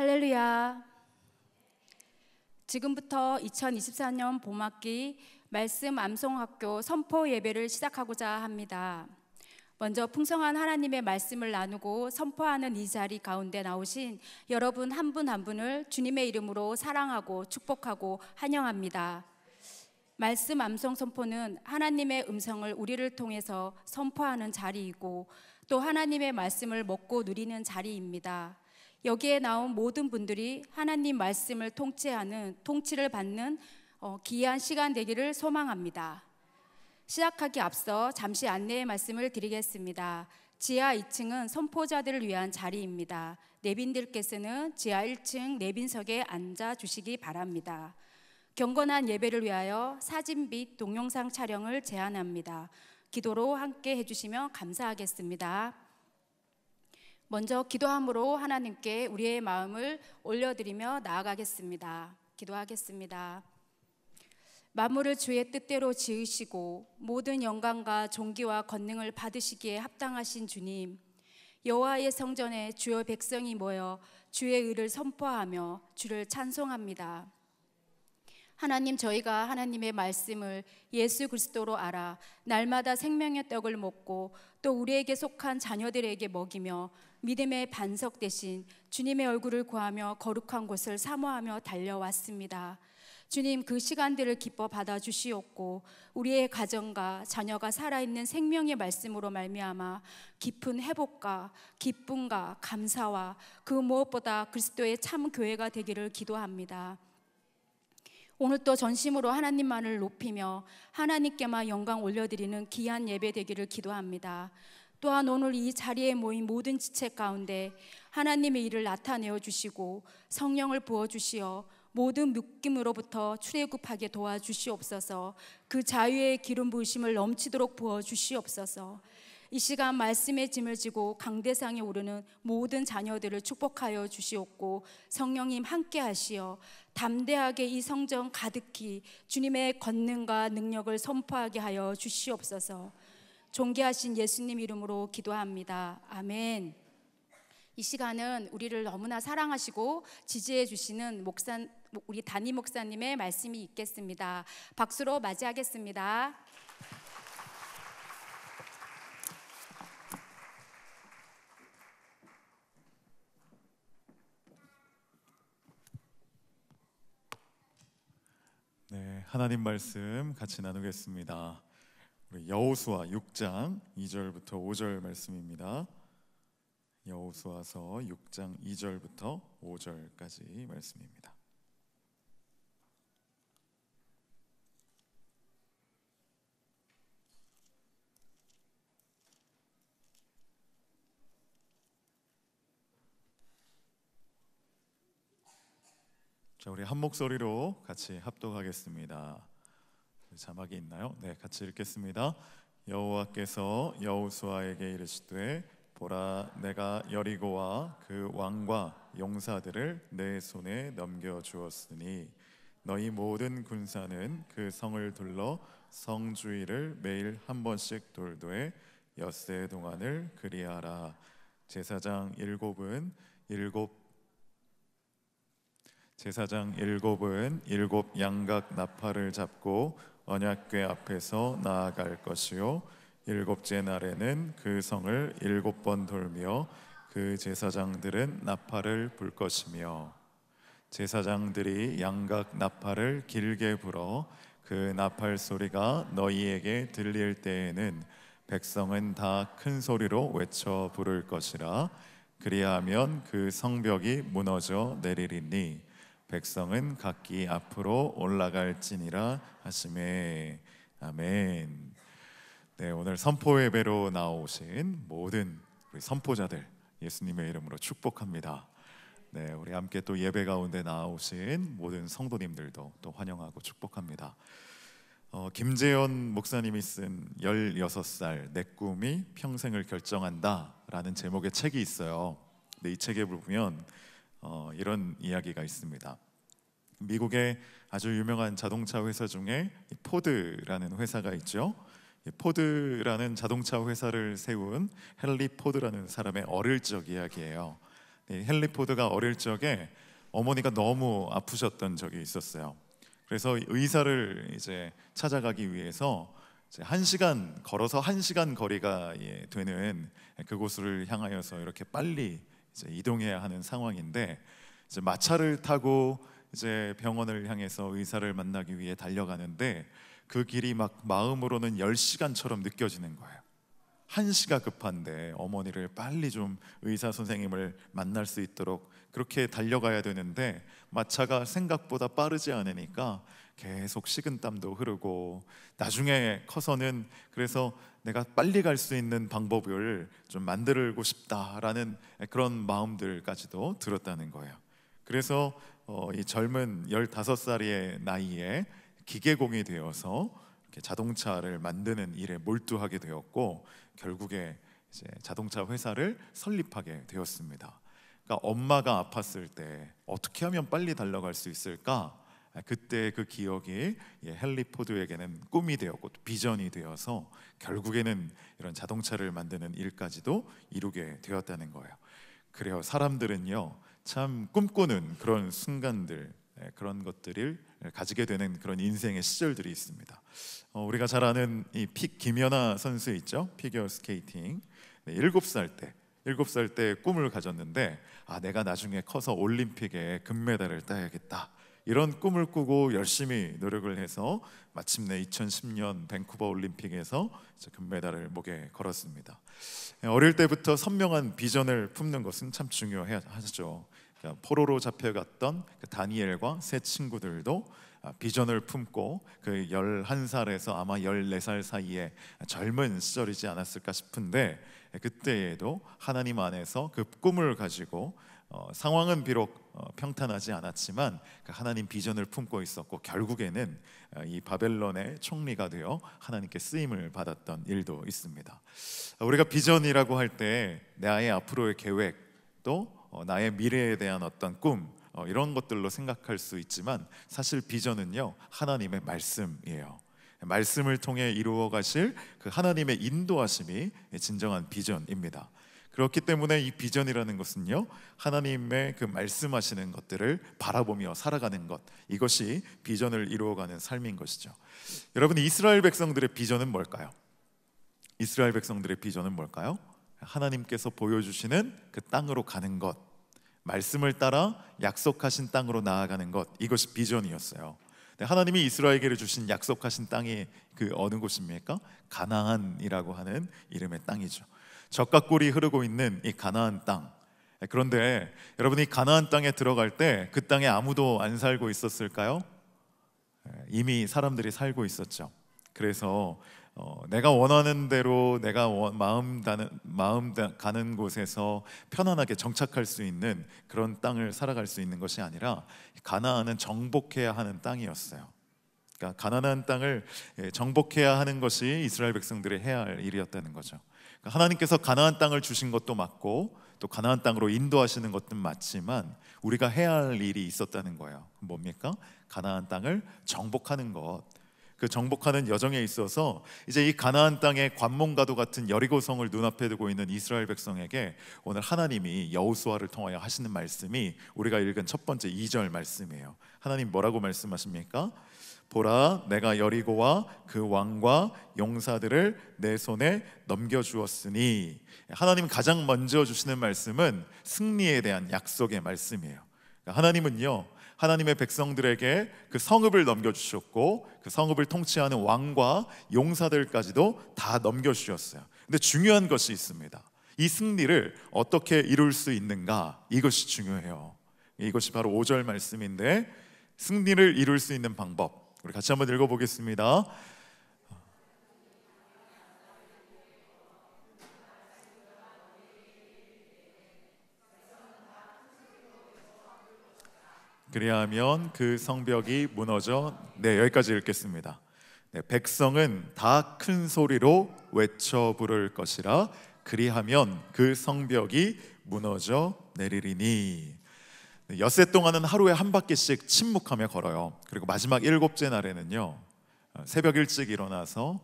할렐루야. 지금부터 2024년 봄학기 말씀 암송학교 선포 예배를 시작하고자 합니다. 먼저 풍성한 하나님의 말씀을 나누고 선포하는 이 자리 가운데 나오신 여러분 한 분 한 분을 주님의 이름으로 사랑하고 축복하고 환영합니다. 말씀 암송 선포는 하나님의 음성을 우리를 통해서 선포하는 자리이고 또 하나님의 말씀을 먹고 누리는 자리입니다. 여기에 나온 모든 분들이 하나님 말씀을 통치를 받는 귀한 시간 되기를 소망합니다. 시작하기 앞서 잠시 안내의 말씀을 드리겠습니다. 지하 2층은 선포자들을 위한 자리입니다. 내빈들께서는 지하 1층 내빈석에 앉아 주시기 바랍니다. 경건한 예배를 위하여 사진 및 동영상 촬영을 제한합니다. 기도로 함께 해주시면 감사하겠습니다. 먼저 기도함으로 하나님께 우리의 마음을 올려드리며 나아가겠습니다. 기도하겠습니다. 만물을 주의 뜻대로 지으시고 모든 영광과 존귀와 권능을 받으시기에 합당하신 주님, 여호와의 성전에 주의 백성이 모여 주의 의를 선포하며 주를 찬송합니다. 하나님, 저희가 하나님의 말씀을 예수 그리스도로 알아 날마다 생명의 떡을 먹고 또 우리에게 속한 자녀들에게 먹이며 믿음의 반석 대신 주님의 얼굴을 구하며 거룩한 곳을 사모하며 달려왔습니다. 주님, 그 시간들을 기뻐 받아주시옵고 우리의 가정과 자녀가 살아있는 생명의 말씀으로 말미암아 깊은 회복과 기쁨과 감사와 그 무엇보다 그리스도의 참 교회가 되기를 기도합니다. 오늘 또 전심으로 하나님만을 높이며 하나님께만 영광 올려드리는 귀한 예배 되기를 기도합니다. 또한 오늘 이 자리에 모인 모든 지체 가운데 하나님의 일을 나타내어 주시고 성령을 부어주시어 모든 묶임으로부터 출애굽하게 도와주시옵소서. 그 자유의 기름 부으심을 넘치도록 부어주시옵소서. 이 시간 말씀의 짐을 지고 강대상에 오르는 모든 자녀들을 축복하여 주시옵고 성령님 함께 하시어 담대하게 이 성전 가득히 주님의 권능과 능력을 선포하게 하여 주시옵소서. 존귀하신 예수님 이름으로 기도합니다. 아멘. 이 시간은 우리를 너무나 사랑하시고 지지해 주시는 우리 담임 목사님의 말씀이 있겠습니다. 박수로 맞이하겠습니다. 네, 하나님 말씀 같이 나누겠습니다. 우리 여호수아 6장 2절부터 5절 말씀입니다. 여호수아서 6장 2절부터 5절까지 말씀입니다. 자, 우리 한 목소리로 같이 합독하겠습니다. 자막이 있나요? 네, 같이 읽겠습니다. 여호와께서 여호수아에게 이르시되 보라, 내가 여리고와 그 왕과 용사들을 내 손에 넘겨 주었으니 너희 모든 군사는 그 성을 둘러 성 주위를 매일 한 번씩 돌되 엿새 동안을 그리하라. 제사장 일곱은 일곱 양각 나팔을 잡고 언약궤 앞에서 나아갈 것이요 일곱째 날에는 그 성을 7번 돌며 그 제사장들은 나팔을 불 것이며 제사장들이 양각 나팔을 길게 불어 그 나팔 소리가 너희에게 들릴 때에는 백성은 다 큰 소리로 외쳐 부를 것이라. 그리하면 그 성벽이 무너져 내리리니 백성은 각기 앞으로 올라갈지니라 하시매. 아멘. 네, 오늘 선포 예배로 나오신 모든 우리 선포자들 예수님의 이름으로 축복합니다. 네, 우리 함께 또 예배 가운데 나오신 모든 성도님들도 또 환영하고 축복합니다. 김재현 목사님이 쓴 16살 내 꿈이 평생을 결정한다 라는 제목의 책이 있어요. 근데 이 책에 보면 이런 이야기가 있습니다. 미국의 아주 유명한 자동차 회사 중에 포드라는 회사가 있죠. 포드라는 자동차 회사를 세운 헨리 포드라는 사람의 어릴 적 이야기예요. 이 헨리 포드가 어릴 적에 어머니가 너무 아프셨던 적이 있었어요. 그래서 의사를 이제 찾아가기 위해서 이제 1시간 걸어서 1시간 거리가 되는 그곳을 향하여서 이렇게 빨리 이제 이동해야 하는 상황인데, 이제 마차를 타고 이제 병원을 향해서 의사를 만나기 위해 달려가는데 그 길이 막 마음으로는 10시간처럼 느껴지는 거예요. 1시가 급한데 어머니를 빨리 좀 의사 선생님을 만날 수 있도록 그렇게 달려가야 되는데 마차가 생각보다 빠르지 않으니까 계속 식은땀도 흐르고, 나중에 커서는 그래서 내가 빨리 갈 수 있는 방법을 좀 만들고 싶다라는 그런 마음들까지도 들었다는 거예요. 그래서 이 젊은 15살의 나이에 기계공이 되어서 이렇게 자동차를 만드는 일에 몰두하게 되었고, 결국에 이제 자동차 회사를 설립하게 되었습니다. 그러니까 엄마가 아팠을 때 어떻게 하면 빨리 달려갈 수 있을까? 그때 그 기억이 헨리 포드에게는 꿈이 되었고 비전이 되어서 결국에는 이런 자동차를 만드는 일까지도 이루게 되었다는 거예요. 그래요. 사람들은요, 참 꿈꾸는 그런 순간들, 그런 것들을 가지게 되는 그런 인생의 시절들이 있습니다. 우리가 잘 아는 이 김연아 선수 있죠? 피겨 스케이팅. 7살 때 꿈을 가졌는데, 내가 나중에 커서 올림픽에 금메달을 따야겠다, 이런 꿈을 꾸고 열심히 노력을 해서 마침내 2010년 밴쿠버 올림픽에서 금메달을 목에 걸었습니다. 어릴 때부터 선명한 비전을 품는 것은 참 중요하죠. 포로로 잡혀갔던 그 다니엘과 세 친구들도 비전을 품고 그 11살에서 아마 14살 사이에 젊은 시절이지 않았을까 싶은데, 그때에도 하나님 안에서 그 꿈을 가지고 상황은 비록 평탄하지 않았지만 그 하나님 비전을 품고 있었고, 결국에는 이 바벨론의 총리가 되어 하나님께 쓰임을 받았던 일도 있습니다. 우리가 비전이라고 할 때 나의 앞으로의 계획, 또 나의 미래에 대한 어떤 꿈, 이런 것들로 생각할 수 있지만 사실 비전은요, 하나님의 말씀이에요. 말씀을 통해 이루어 가실 그 하나님의 인도하심이 진정한 비전입니다. 그렇기 때문에 이 비전이라는 것은요, 하나님의 그 말씀하시는 것들을 바라보며 살아가는 것, 이것이 비전을 이루어가는 삶인 것이죠. 여러분, 이스라엘 백성들의 비전은 뭘까요? 이스라엘 백성들의 비전은 뭘까요? 하나님께서 보여주시는 그 땅으로 가는 것, 말씀을 따라 약속하신 땅으로 나아가는 것, 이것이 비전이었어요. 하나님이 이스라엘에게 주신 약속하신 땅이 그 어느 곳입니까? 가나안이라고 하는 이름의 땅이죠. 젖과 꿀이 흐르고 있는 이 가나안 땅. 그런데 여러분이 가나안 땅에 들어갈 때 그 땅에 아무도 안 살고 있었을까요? 이미 사람들이 살고 있었죠. 그래서 내가 원하는 대로 내가 마음 가는 곳에서 편안하게 정착할 수 있는 그런 땅을 살아갈 수 있는 것이 아니라, 가나안은 정복해야 하는 땅이었어요. 그러니까 가나안 땅을 정복해야 하는 것이 이스라엘 백성들이 해야 할 일이었다는 거죠. 그러니까 하나님께서 가나안 땅을 주신 것도 맞고 또 가나안 땅으로 인도하시는 것도 맞지만 우리가 해야 할 일이 있었다는 거예요. 뭡니까? 가나안 땅을 정복하는 것. 그 정복하는 여정에 있어서 이제 이 가나안 땅의 관몬가도 같은 여리고성을 눈앞에 두고 있는 이스라엘 백성에게 오늘 하나님이 여호수아를 통하여 하시는 말씀이 우리가 읽은 첫 번째 2절 말씀이에요. 하나님 뭐라고 말씀하십니까? 보라, 내가 여리고와 그 왕과 용사들을 내 손에 넘겨주었으니. 하나님 가장 먼저 주시는 말씀은 승리에 대한 약속의 말씀이에요. 하나님은요, 하나님의 백성들에게 그 성읍을 넘겨주셨고 그 성읍을 통치하는 왕과 용사들까지도 다 넘겨주셨어요. 근데 중요한 것이 있습니다. 이 승리를 어떻게 이룰 수 있는가, 이것이 중요해요. 이것이 바로 5절 말씀인데, 승리를 이룰 수 있는 방법, 우리 같이 한번 읽어보겠습니다. 그리하면 그 성벽이 무너져. 네, 여기까지 읽겠습니다. 네, 백성은 다 큰 소리로 외쳐 부를 것이라. 그리하면 그 성벽이 무너져 내리리니. 엿새 동안은 하루에 한 바퀴씩 침묵하며 걸어요. 그리고 마지막 7째 날에는요, 새벽 일찍 일어나서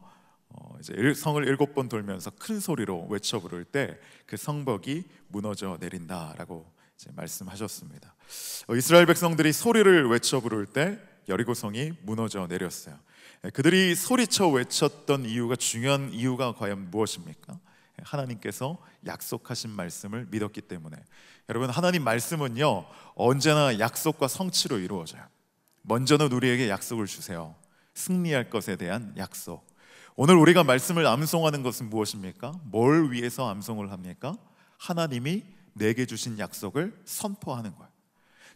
이제 성을 7번 돌면서 큰 소리로 외쳐 부를 때 그 성벽이 무너져 내린다라고 말씀하셨습니다. 이스라엘 백성들이 소리를 외쳐 부를 때 여리고성이 무너져 내렸어요. 그들이 소리쳐 외쳤던 이유가, 중요한 이유가 과연 무엇입니까? 하나님께서 약속하신 말씀을 믿었기 때문에. 여러분, 하나님 말씀은요 언제나 약속과 성취로 이루어져요. 먼저는 우리에게 약속을 주세요. 승리할 것에 대한 약속. 오늘 우리가 말씀을 암송하는 것은 무엇입니까? 뭘 위해서 암송을 합니까? 하나님이 내게 주신 약속을 선포하는 거예요.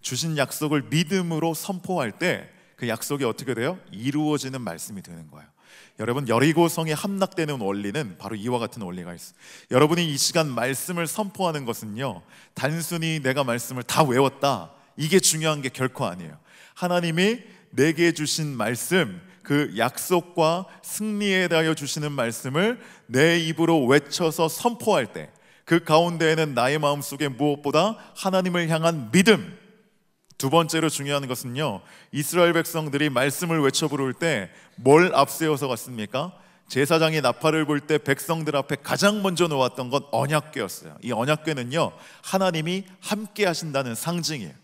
주신 약속을 믿음으로 선포할 때 그 약속이 어떻게 돼요? 이루어지는 말씀이 되는 거예요. 여러분, 여리고성이 함락되는 원리는 바로 이와 같은 원리가 있어요. 여러분이 이 시간 말씀을 선포하는 것은요 단순히 내가 말씀을 다 외웠다, 이게 중요한 게 결코 아니에요. 하나님이 내게 주신 말씀, 그 약속과 승리에 대하여 주시는 말씀을 내 입으로 외쳐서 선포할 때 그 가운데에는 나의 마음속에 무엇보다 하나님을 향한 믿음. 두 번째로 중요한 것은요, 이스라엘 백성들이 말씀을 외쳐 부를 때 뭘 앞세워서 갔습니까? 제사장이 나팔을 불 때 백성들 앞에 가장 먼저 놓았던 건 언약궤였어요. 이 언약궤는요 하나님이 함께 하신다는 상징이에요.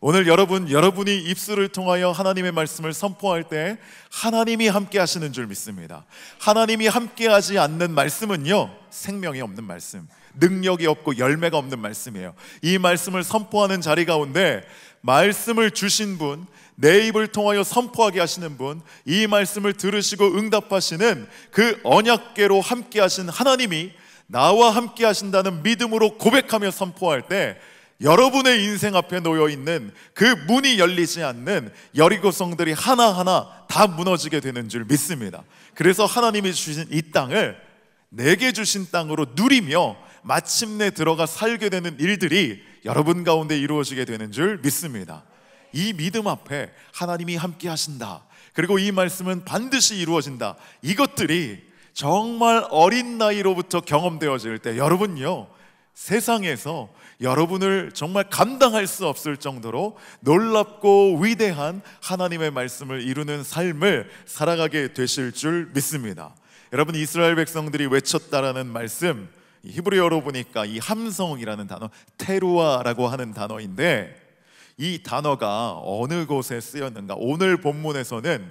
오늘 여러분이 입술을 통하여 하나님의 말씀을 선포할 때 하나님이 함께 하시는 줄 믿습니다. 하나님이 함께 하지 않는 말씀은요 생명이 없는 말씀, 능력이 없고 열매가 없는 말씀이에요. 이 말씀을 선포하는 자리 가운데 말씀을 주신 분, 내 입을 통하여 선포하게 하시는 분, 이 말씀을 들으시고 응답하시는 그 언약궤로 함께 하신 하나님이 나와 함께 하신다는 믿음으로 고백하며 선포할 때 여러분의 인생 앞에 놓여있는 그 문이 열리지 않는 여리고성들이 하나하나 다 무너지게 되는 줄 믿습니다. 그래서 하나님이 주신 이 땅을 내게 주신 땅으로 누리며 마침내 들어가 살게 되는 일들이 여러분 가운데 이루어지게 되는 줄 믿습니다. 이 믿음 앞에 하나님이 함께 하신다, 그리고 이 말씀은 반드시 이루어진다, 이것들이 정말 어린 나이로부터 경험되어질 때 여러분요 세상에서 여러분을 정말 감당할 수 없을 정도로 놀랍고 위대한 하나님의 말씀을 이루는 삶을 살아가게 되실 줄 믿습니다. 여러분, 이스라엘 백성들이 외쳤다라는 말씀, 히브리어로 보니까 이 함성이라는 단어, 테루아라고 하는 단어인데, 이 단어가 어느 곳에 쓰였는가? 오늘 본문에서는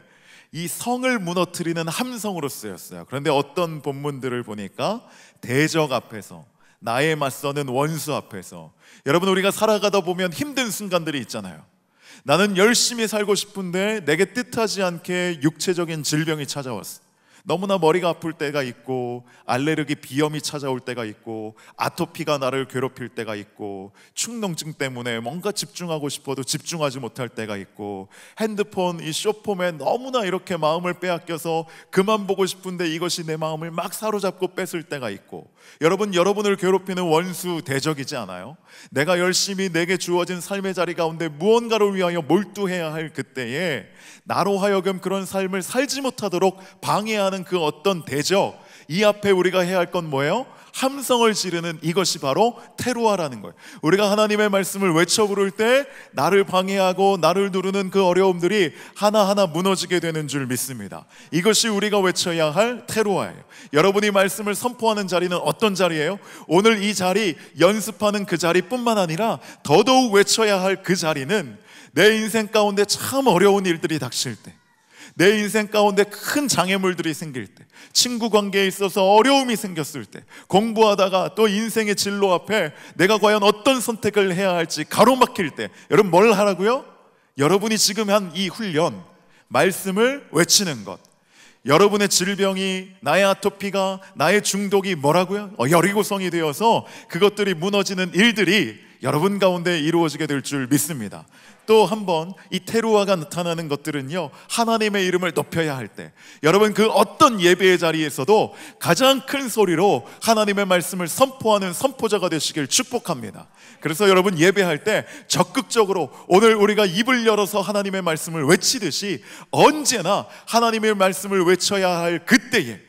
이 성을 무너뜨리는 함성으로 쓰였어요. 그런데 어떤 본문들을 보니까 대적 앞에서, 나에 맞서는 원수 앞에서. 여러분, 우리가 살아가다 보면 힘든 순간들이 있잖아요. 나는 열심히 살고 싶은데 내게 뜻하지 않게 육체적인 질병이 찾아왔어. 너무나 머리가 아플 때가 있고, 알레르기 비염이 찾아올 때가 있고, 아토피가 나를 괴롭힐 때가 있고, 축농증 때문에 뭔가 집중하고 싶어도 집중하지 못할 때가 있고, 핸드폰 이 숏폼에 너무나 이렇게 마음을 빼앗겨서 그만 보고 싶은데 이것이 내 마음을 막 사로잡고 뺏을 때가 있고. 여러분을 괴롭히는 원수 대적이지 않아요? 내가 열심히 내게 주어진 삶의 자리 가운데 무언가를 위하여 몰두해야 할 그때에 나로 하여금 그런 삶을 살지 못하도록 방해하는 그 어떤 대적, 이 앞에 우리가 해야 할 건 뭐예요? 함성을 지르는, 이것이 바로 테루아라는 거예요. 우리가 하나님의 말씀을 외쳐 부를 때 나를 방해하고 나를 누르는 그 어려움들이 하나하나 무너지게 되는 줄 믿습니다. 이것이 우리가 외쳐야 할 테루아예요. 여러분이 말씀을 선포하는 자리는 어떤 자리예요? 오늘 이 자리, 연습하는 그 자리뿐만 아니라 더더욱 외쳐야 할 그 자리는 내 인생 가운데 참 어려운 일들이 닥칠 때, 내 인생 가운데 큰 장애물들이 생길 때, 친구 관계에 있어서 어려움이 생겼을 때, 공부하다가 또 인생의 진로 앞에 내가 과연 어떤 선택을 해야 할지 가로막힐 때, 여러분 뭘 하라고요? 여러분이 지금 한 이 훈련, 말씀을 외치는 것. 여러분의 질병이, 나의 아토피가, 나의 중독이 뭐라고요? 여리고성이 되어서 그것들이 무너지는 일들이 여러분 가운데 이루어지게 될 줄 믿습니다. 또 한번 이 테루아가 나타나는 것들은요, 하나님의 이름을 높여야 할 때, 여러분 그 어떤 예배의 자리에서도 가장 큰 소리로 하나님의 말씀을 선포하는 선포자가 되시길 축복합니다. 그래서 여러분 예배할 때 적극적으로 오늘 우리가 입을 열어서 하나님의 말씀을 외치듯이 언제나 하나님의 말씀을 외쳐야 할 그때에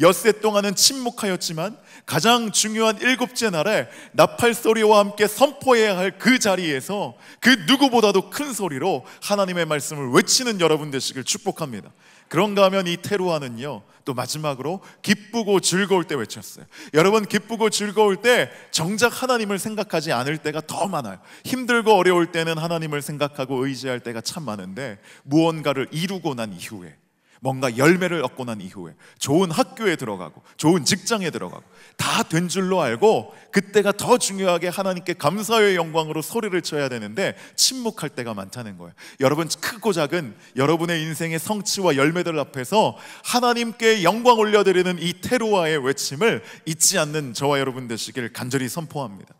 엿새 동안은 침묵하였지만 가장 중요한 일곱째 날에 나팔 소리와 함께 선포해야 할 그 자리에서 그 누구보다도 큰 소리로 하나님의 말씀을 외치는 여러분 되시길 축복합니다. 그런가 하면 이 테루아는요, 또 마지막으로 기쁘고 즐거울 때 외쳤어요. 여러분, 기쁘고 즐거울 때 정작 하나님을 생각하지 않을 때가 더 많아요. 힘들고 어려울 때는 하나님을 생각하고 의지할 때가 참 많은데, 무언가를 이루고 난 이후에, 뭔가 열매를 얻고 난 이후에, 좋은 학교에 들어가고 좋은 직장에 들어가고 다 된 줄로 알고 그때가 더 중요하게 하나님께 감사의 영광으로 소리를 쳐야 되는데 침묵할 때가 많다는 거예요. 여러분, 크고 작은 여러분의 인생의 성취와 열매들 앞에서 하나님께 영광 올려드리는 이 테루아의 외침을 잊지 않는 저와 여러분 되시길 간절히 선포합니다.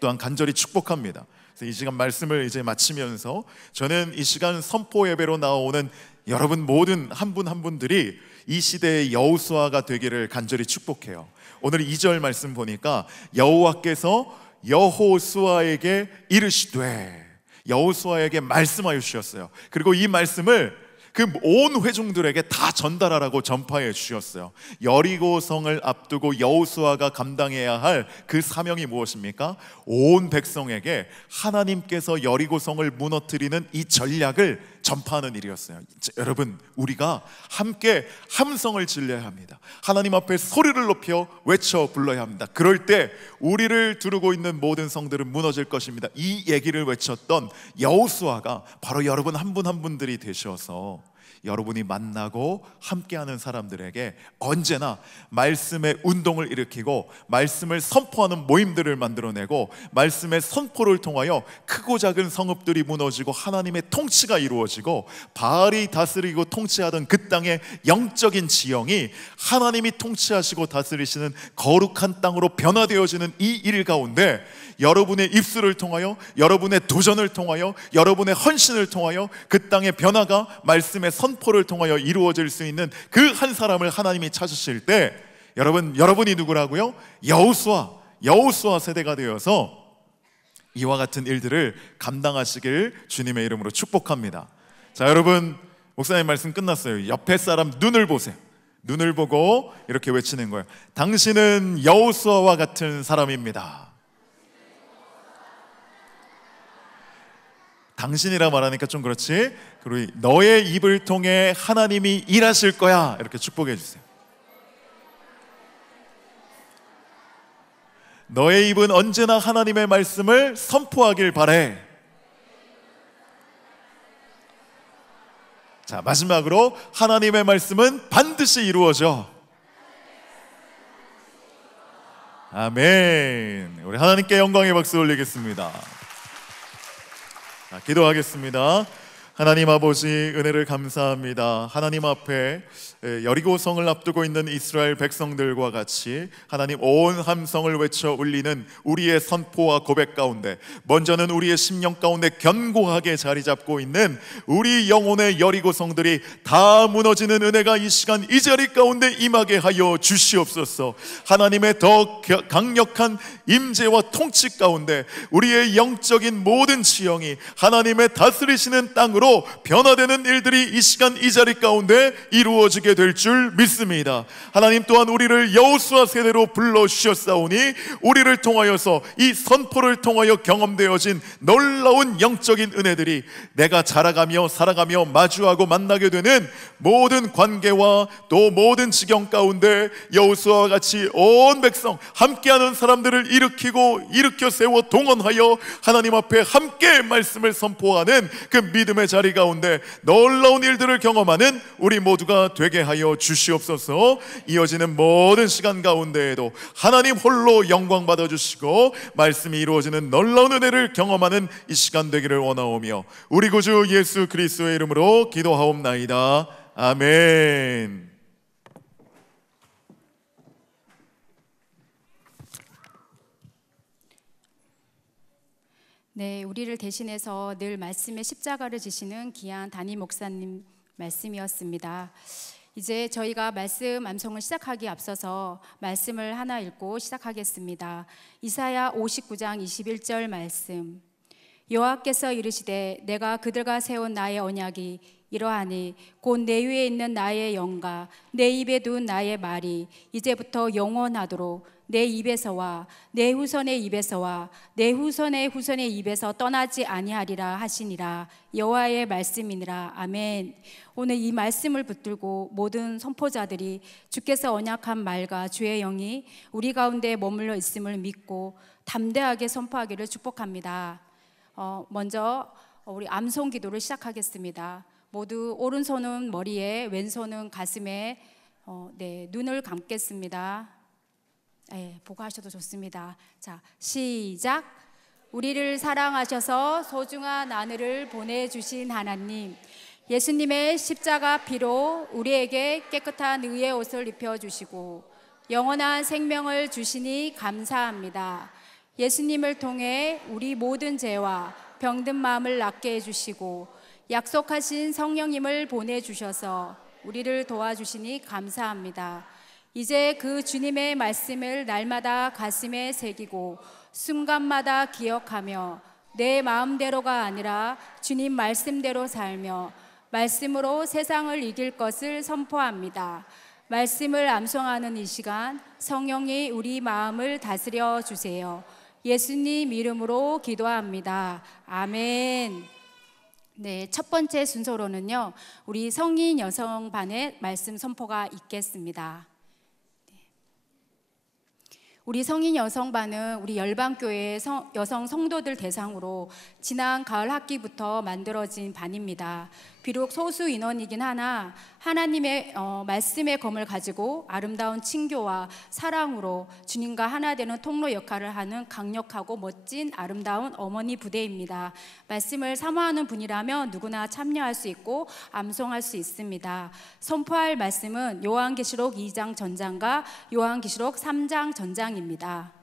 또한 간절히 축복합니다. 그래서 이 시간 말씀을 이제 마치면서 저는 이 시간 선포 예배로 나오는 여러분 모든 한 분 한 분들이 이 시대의 여호수아가 되기를 간절히 축복해요. 오늘 2절 말씀 보니까 여호와께서 여호수아에게 이르시되, 여호수아에게 말씀하여 주셨어요. 그리고 이 말씀을 그 온 회중들에게 다 전달하라고 전파해 주셨어요. 여리고성을 앞두고 여호수아가 감당해야 할 그 사명이 무엇입니까? 온 백성에게 하나님께서 여리고성을 무너뜨리는 이 전략을 전파하는 일이었어요. 여러분, 우리가 함께 함성을 질러야 합니다. 하나님 앞에 소리를 높여 외쳐 불러야 합니다. 그럴 때 우리를 두르고 있는 모든 성들은 무너질 것입니다. 이 얘기를 외쳤던 여호수아가 바로 여러분 한 분 한 분들이 되셔서 여러분이 만나고 함께하는 사람들에게 언제나 말씀의 운동을 일으키고 말씀을 선포하는 모임들을 만들어내고 말씀의 선포를 통하여 크고 작은 성읍들이 무너지고 하나님의 통치가 이루어지고 바알이 다스리고 통치하던 그 땅의 영적인 지형이 하나님이 통치하시고 다스리시는 거룩한 땅으로 변화되어지는 이 일 가운데 여러분의 입술을 통하여, 여러분의 도전을 통하여, 여러분의 헌신을 통하여 그 땅의 변화가 말씀의 선포를 통하여 이루어질 수 있는 그 한 사람을 하나님이 찾으실 때 여러분이 누구라고요? 여호수아 세대가 되어서 이와 같은 일들을 감당하시길 주님의 이름으로 축복합니다. 자, 여러분, 목사님 말씀 끝났어요. 옆에 사람 눈을 보세요. 눈을 보고 이렇게 외치는 거예요. 당신은 여호수아와 같은 사람입니다. 당신이라 말하니까 좀 그렇지. 그리고 너의 입을 통해 하나님이 일하실 거야, 이렇게 축복해 주세요. 너의 입은 언제나 하나님의 말씀을 선포하길 바래. 자, 마지막으로 하나님의 말씀은 반드시 이루어져. 아멘. 우리 하나님께 영광의 박수 올리겠습니다. 자, 기도하겠습니다. 하나님 아버지, 은혜를 감사합니다. 하나님 앞에 여리고성을 앞두고 있는 이스라엘 백성들과 같이 하나님 온 함성을 외쳐 울리는 우리의 선포와 고백 가운데, 먼저는 우리의 심령 가운데 견고하게 자리 잡고 있는 우리 영혼의 여리고성들이 다 무너지는 은혜가 이 시간 이 자리 가운데 임하게 하여 주시옵소서. 하나님의 더 강력한 임재와 통치 가운데 우리의 영적인 모든 지형이 하나님의 다스리시는 땅으로 변화되는 일들이 이 시간 이 자리 가운데 이루어지게 될 줄 믿습니다. 하나님 또한 우리를 여호수아 세대로 불러주셨사오니 우리를 통하여서 이 선포를 통하여 경험되어진 놀라운 영적인 은혜들이 내가 자라가며 살아가며 마주하고 만나게 되는 모든 관계와 또 모든 지경 가운데 여호수아와 같이 온 백성 함께하는 사람들을 일으켜 세워 동원하여 하나님 앞에 함께 말씀을 선포하는 그 믿음의 자리 가운데 놀라운 일들을 경험하는 우리 모두가 되게 하여 주시옵소서. 이어지는 모든 시간 가운데에도 하나님 홀로 영광 받아주시고 말씀이 이루어지는 놀라운 은혜를 경험하는 이 시간 되기를 원하오며 우리 구주 예수 그리스도의 이름으로 기도하옵나이다. 아멘. 네, 우리를 대신해서 늘 말씀의 십자가를 지시는 귀한 담임 목사님 말씀이었습니다. 이제 저희가 말씀 암송을 시작하기 앞서서 말씀을 하나 읽고 시작하겠습니다. 이사야 59장 21절 말씀. 여호와께서 이르시되 내가 그들과 세운 나의 언약이 이러하니 곧 내 위에 있는 나의 영과 내 입에 둔 나의 말이 이제부터 영원하도록 내 입에서와 내 후손의 입에서와 내 후손의 후손의 입에서 떠나지 아니하리라 하시니라. 여호와의 말씀이니라. 아멘. 오늘 이 말씀을 붙들고 모든 선포자들이 주께서 언약한 말과 주의 영이 우리 가운데 머물러 있음을 믿고 담대하게 선포하기를 축복합니다. 먼저 우리 암송 기도를 시작하겠습니다. 모두 오른손은 머리에, 왼손은 가슴에 눈을 감겠습니다. 보고 하셔도 좋습니다. 자, 시작. 우리를 사랑하셔서 소중한 아들을 보내주신 하나님, 예수님의 십자가 피로 우리에게 깨끗한 의의 옷을 입혀주시고 영원한 생명을 주시니 감사합니다. 예수님을 통해 우리 모든 죄와 병든 마음을 낫게 해주시고 약속하신 성령님을 보내주셔서 우리를 도와주시니 감사합니다. 이제 그 주님의 말씀을 날마다 가슴에 새기고 순간마다 기억하며 내 마음대로가 아니라 주님 말씀대로 살며 말씀으로 세상을 이길 것을 선포합니다. 말씀을 암송하는 이 시간 성령이 우리 마음을 다스려 주세요. 예수님 이름으로 기도합니다. 아멘. 네, 첫 번째 순서로는요, 우리 성인 여성반의 말씀 선포가 있겠습니다. 우리 성인 여성반은 우리 열방교회 여성 성도들 대상으로 지난 가을 학기부터 만들어진 반입니다. 비록 소수 인원이긴 하나 하나님의 말씀의 검을 가지고 아름다운 친교와 사랑으로 주님과 하나 되는 통로 역할을 하는 강력하고 멋진 아름다운 어머니 부대입니다. 말씀을 사모하는 분이라면 누구나 참여할 수 있고 암송할 수 있습니다. 선포할 말씀은 요한계시록 2장 전장과 요한계시록 3장 전장입니다.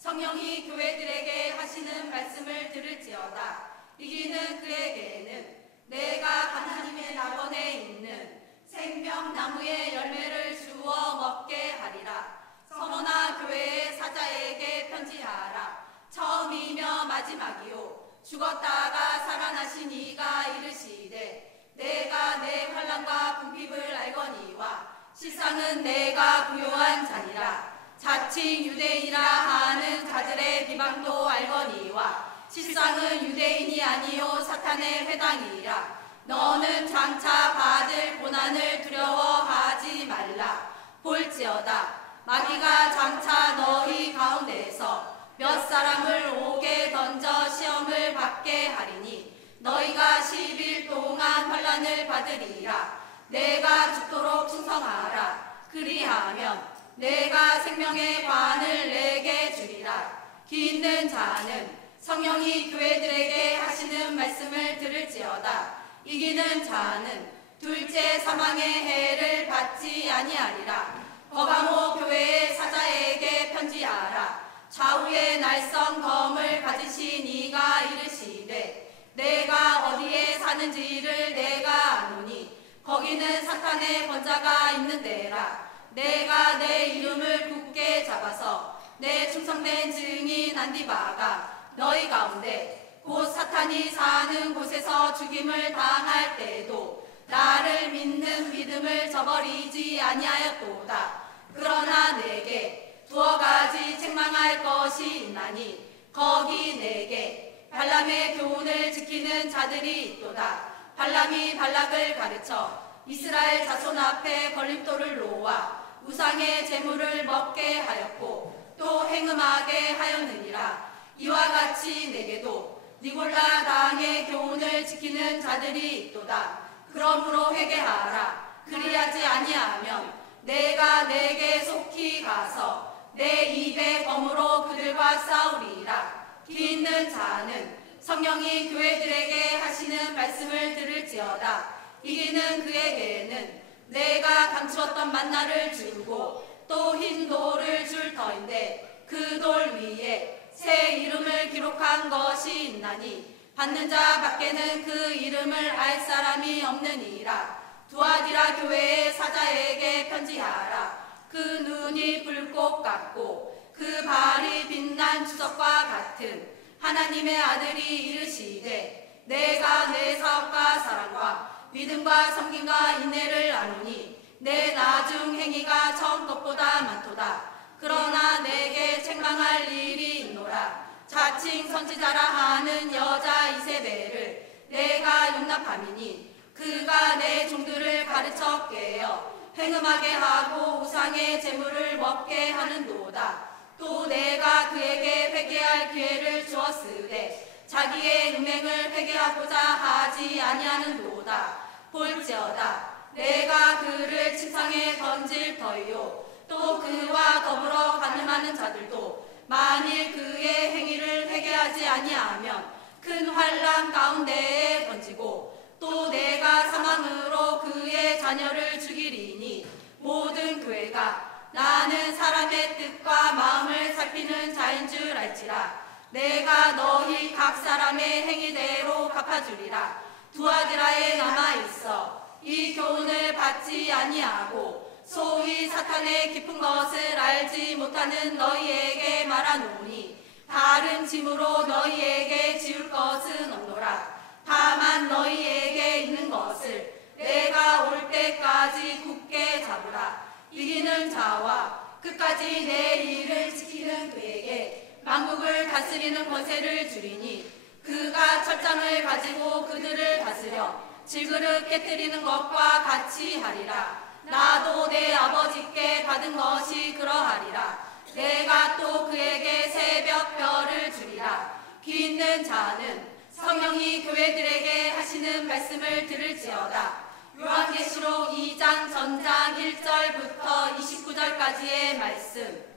성령이 교회들에게 하시는 말씀을 들을지어다. 이기는 그에게는 내가 하나님의 낙원에 있는 생명나무의 열매를 주어 먹게 하리라. 서머나 교회의 사자에게 편지하라. 처음이며 마지막이요 죽었다가 살아나신 이가 이르시되 내가 내 환난과 궁핍을 알거니와 실상은 내가 부요한 자니라. 자칭 유대인이라 하는 자들의 비방도 알거니와 실상은 유대인이 아니요 사탄의 회당이라. 너는 장차 받을 고난을 두려워하지 말라. 볼지어다 마귀가 장차 너희 가운데에서 몇 사람을 옥에 던져 시험을 받게 하리니 너희가 10일 동안 환난을 받으리라. 내가 죽도록 충성하라. 그리하면 내가 생명의 관을 내게 주리라. 귀 있는 자는 성령이 교회들에게 하시는 말씀을 들을지어다. 이기는 자는 둘째 사망의 해를 받지 아니하리라. 버가모 교회의 사자에게 편지하라. 좌우의 날성 검을 가지신 이가 이르시되 내가 어디에 사는지를 내가 아노니 거기는 사탄의 권자가 있는 데라. 내가 내 이름을 굳게 잡아서 내 충성된 증인 안디바가 너희 가운데 곧 사탄이 사는 곳에서 죽임을 당할 때에도 나를 믿는 믿음을 저버리지 아니하였도다. 그러나 내게 두어 가지 책망할 것이 있나니 거기 내게 발람의 교훈을 지키는 자들이 있도다. 발람이 발락을 가르쳐 이스라엘 자손 앞에 걸림돌을 놓아 우상의 제물을 먹게 하였고 또 행음하게 하였느니라. 이와 같이 내게도 니골라 당의 교훈을 지키는 자들이 있도다. 그러므로 회개하라. 그리하지 아니하면 내가 내게 속히 가서 내 입의 검으로 그들과 싸우리이라. 귀 있는 자는 성령이 교회들에게 하시는 말씀을 들을지어다. 이기는 그에게는 내가 감추었던 만나를 주고 또 흰 돌을 줄 터인데 그 돌 위에 새 이름을 기록한 것이 있나니 받는 자 밖에는 그 이름을 알 사람이 없느니라. 두아디라 교회의 사자에게 편지하라. 그 눈이 불꽃 같고 그 발이 빛난 주석과 같은 하나님의 아들이 이르시되 내가 내 사업과 사랑과 믿음과 섬김과 인내를 아노니 내 나중 행위가 처음 것보다 많도다. 그러나 내게 책망할 일이 있노라. 자칭 선지자라 하는 여자 이세벨을 내가 용납함이니 그가 내 종들을 가르쳐 깨어 행음하게 하고 우상의 제물을 먹게 하는도다. 또 내가 그에게 회개할 기회를 주었으되 자기의 음행을 회개하고자 하지 아니하는도다. 볼지어다 내가 그를 침상에 던질 터이요 또 그와 더불어 간음하는 자들도 만일 그의 행위를 회개하지 아니하면 큰 환난 가운데에 던지고 또 내가 사망으로 그의 자녀를 죽이리니 모든 교회가 나는 사람의 뜻과 마음을 살피는 자인 줄 알지라. 내가 너희 각 사람의 행위대로 갚아주리라. 두아디라에 남아있어 이 교훈을 받지 아니하고 소위 사탄의 깊은 것을 알지 못하는 너희에게 말하노니 다른 짐으로 너희에게 지울 것은 없노라. 다만 너희에게 있는 것을 내가 올 때까지 굳게 잡으라. 이기는 자와 끝까지 내 일을 지키는 그에게 만국을 다스리는 권세를 주리니 그가 철장을 가지고 그들을 다스려 질그릇 깨뜨리는 것과 같이 하리라. 나도 내 아버지께 받은 것이 그러하리라. 내가 또 그에게 새벽별을 주리라. 귀 있는 자는 성령이 교회들에게 하시는 말씀을 들을지어다. 요한계시록 2장 전장 1절부터 29절까지의 말씀.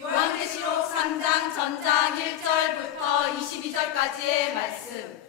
요한계시록 3장 전장 1절부터 22절까지의 말씀.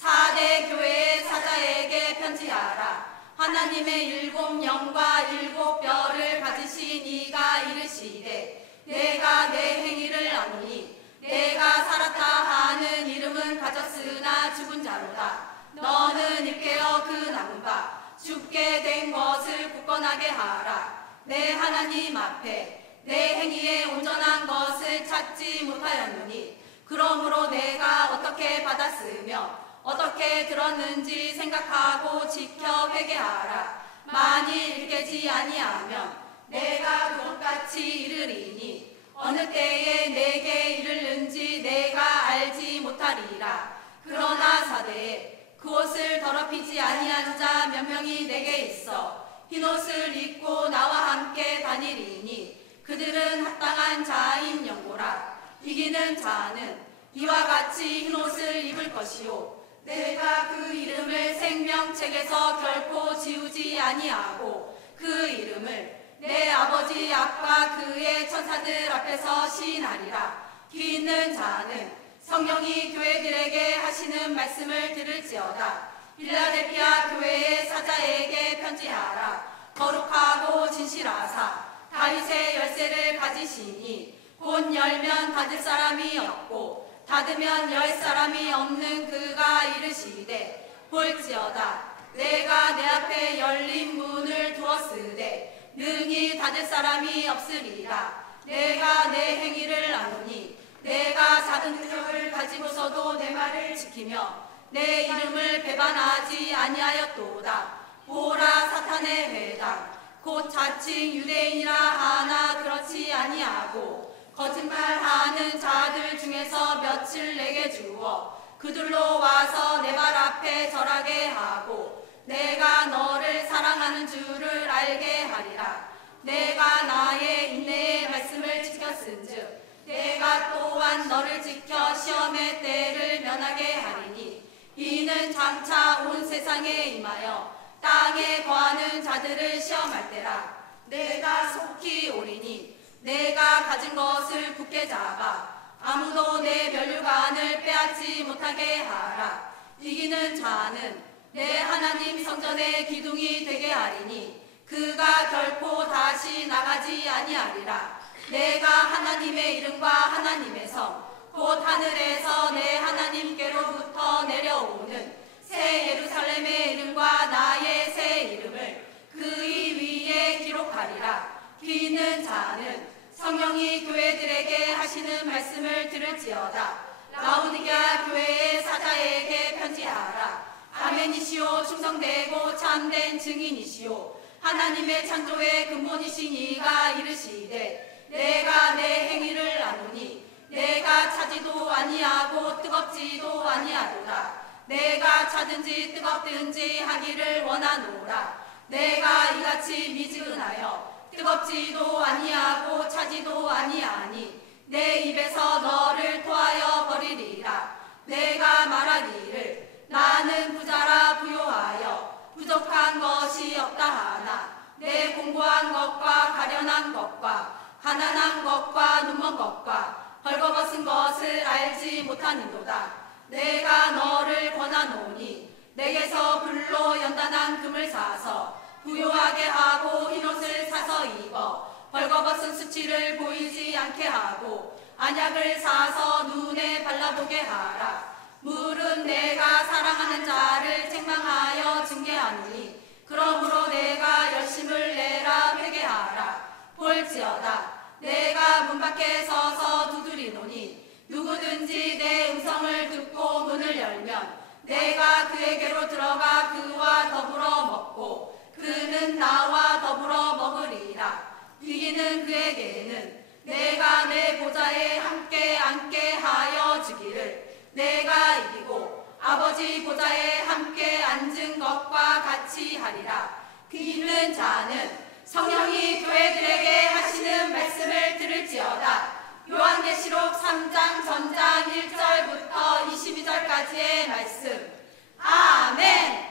4대 교회의 사자에게 편지하라. 하나님의 7 영과 7 뼈를 가지신 이가 이르시되 내가 내 행위를 아노니 내가 살았다 하는 이름은 가졌으나 죽은 자로다. 너는 일깨어 그 나무가 죽게 된 것을 굳건하게 하라. 내 하나님 앞에 내 행위에 온전한 것을 찾지 못하였느니 그러므로 내가 어떻게 받았으며 어떻게 들었는지 생각하고 지켜 회개하라. 만일 일깨지 아니하면 내가 그것같이 이르리니 어느 때에 내게 이르는지 내가 알지 못하리라. 그러나 사대에 그 옷을 더럽히지 아니한 자 몇 명이 내게 있어 흰옷을 입고 나와 함께 다니리니 그들은 합당한 자인 영고라. 이기는 자는 이와 같이 흰옷을 입을 것이요 내가 그 이름을 생명책에서 결코 지우지 아니하고 그 이름을 내 아버지 앞과 그의 천사들 앞에서 시인하리라. 귀 있는 자는 성령이 교회들에게 하시는 말씀을 들을지어다. 필라델피아 교회의 사자에게 편지하라. 거룩하고 진실하사 다윗의 열쇠를 가지시니 곧 열면 닫을 사람이 없고 닫으면 열 사람이 없는 그가 이르시되 볼지어다 내가 내 앞에 열린 문을 두었으되 능히 닫을 사람이 없으리라. 내가 내 행위를 아노니 내가 작은 능력을 가지고서도 내 말을 지키며 내 이름을 배반하지 아니하였도다. 보라, 사탄의 회당 곧 자칭 유대인이라 하나 그렇지 아니하고 거짓말하는 자들 중에서 며칠 내게 주어 그들로 와서 내 발 앞에 절하게 하고 내가 너를 사랑하는 줄을 알게 하리라. 내가 나의 인내의 말씀을 지켰은즉 내가 또한 너를 지켜 시험의 때를 면하게 하리니 이는 장차 온 세상에 임하여 땅에 거하는 자들을 시험할 때라. 내가 속히 오리니 내가 가진 것을 굳게 잡아 아무도 내 면류관을 빼앗지 못하게 하라. 이기는 자는 내 하나님 성전의 기둥이 되게 하리니 그가 결코 다시 나가지 아니하리라. 내가 하나님의 이름과 하나님의 성 곧 하늘에서 내 하나님께로부터 내려오는 새 예루살렘의 이름과 나의 새 이름을 그의 위에 기록하리라. 귀 있는 자는 성령이 교회들에게 하시는 말씀을 들을지어다. 라오디게아 교회의 사자에게 편지하라. 아멘이시오 충성되고 참된 증인이시오 하나님의 창조의 근본이신 이가 이르시되 내가 내 행위를 아노니 내가 차지도 아니하고 뜨겁지도 아니하도다. 내가 차든지 뜨겁든지 하기를 원하노라. 내가 이같이 미지근하여 뜨겁지도 아니하고 차지도 아니하니 내 입에서 너를 토하여 버리리라. 내가 말하기를 나는 부자라 부요하여 부족한 것이 없다 하나 내 공고한 것과 가련한 것과 가난한 것과 눈먼 것과 벌거벗은 것을 알지 못하는도다. 내가 너를 권하노니 내게서 불로 연단한 금을 사서 부요하게 하고 흰옷을 사서 입어 벌거벗은 수치를 보이지 않게 하고 안약을 사서 눈에 발라보게 하라. 물은 내가 사랑하는 자를 책망하여 징계하노니 그러므로 내가 열심을 내라 회개하라. 볼지어다 내가 문 밖에 서서 두드리노니 누구든지 내 음성을 듣고 문을 열면 내가 그에게로 들어가 그와 더불어 먹고 그는 나와 더불어 먹으리라. 이기는 그에게는 내가 내 보좌에 함께 앉게 하여 주기를 내가 이기고 아버지 보좌에 함께 앉은 것과 같이 하리라. 귀 있는 자는 성령이 교회들에게 하시는 말씀을 들을지어다. 요한계시록 3장 전장 1절부터 22절까지의 말씀. 아멘.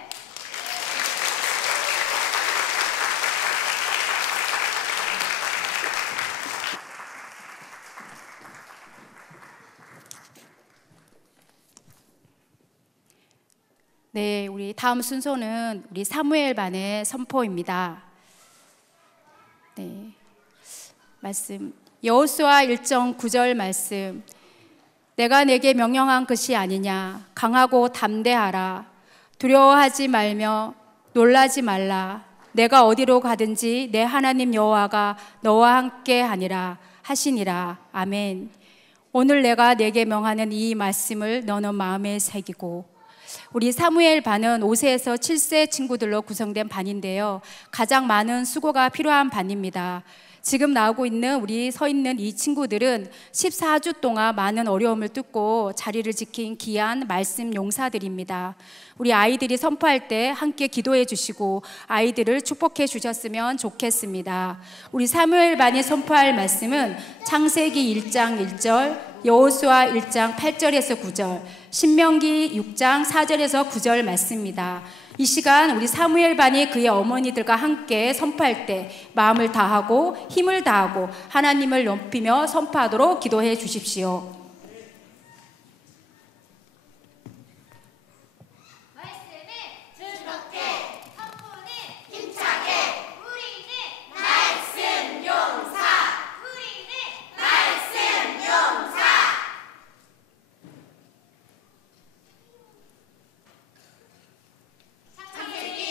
네, 우리 다음 순서는 우리 사무엘 반의 선포입니다. 네, 말씀 여호수아 1장 9절 말씀. 내가 내게 명령한 것이 아니냐. 강하고 담대하라. 두려워하지 말며 놀라지 말라. 내가 어디로 가든지 내 하나님 여호와가 너와 함께 하니라 하시니라. 아멘. 오늘 내가 내게 명하는 이 말씀을 너는 마음에 새기고. 우리 사무엘 반은 5세에서 7세 친구들로 구성된 반인데요, 가장 많은 수고가 필요한 반입니다. 지금 나오고 있는 우리 서 있는 이 친구들은 14주 동안 많은 어려움을 뚫고 자리를 지킨 귀한 말씀 용사들입니다. 우리 아이들이 선포할 때 함께 기도해 주시고 아이들을 축복해 주셨으면 좋겠습니다. 우리 사무엘 반이 선포할 말씀은 창세기 1장 1절, 여호수아 1장 8절에서 9절, 신명기 6장 4절에서 9절 말씀입니다. 이 시간 우리 사무엘 반이 그의 어머니들과 함께 선포할 때 마음을 다하고 힘을 다하고 하나님을 높이며 선포하도록 기도해 주십시오. 창세기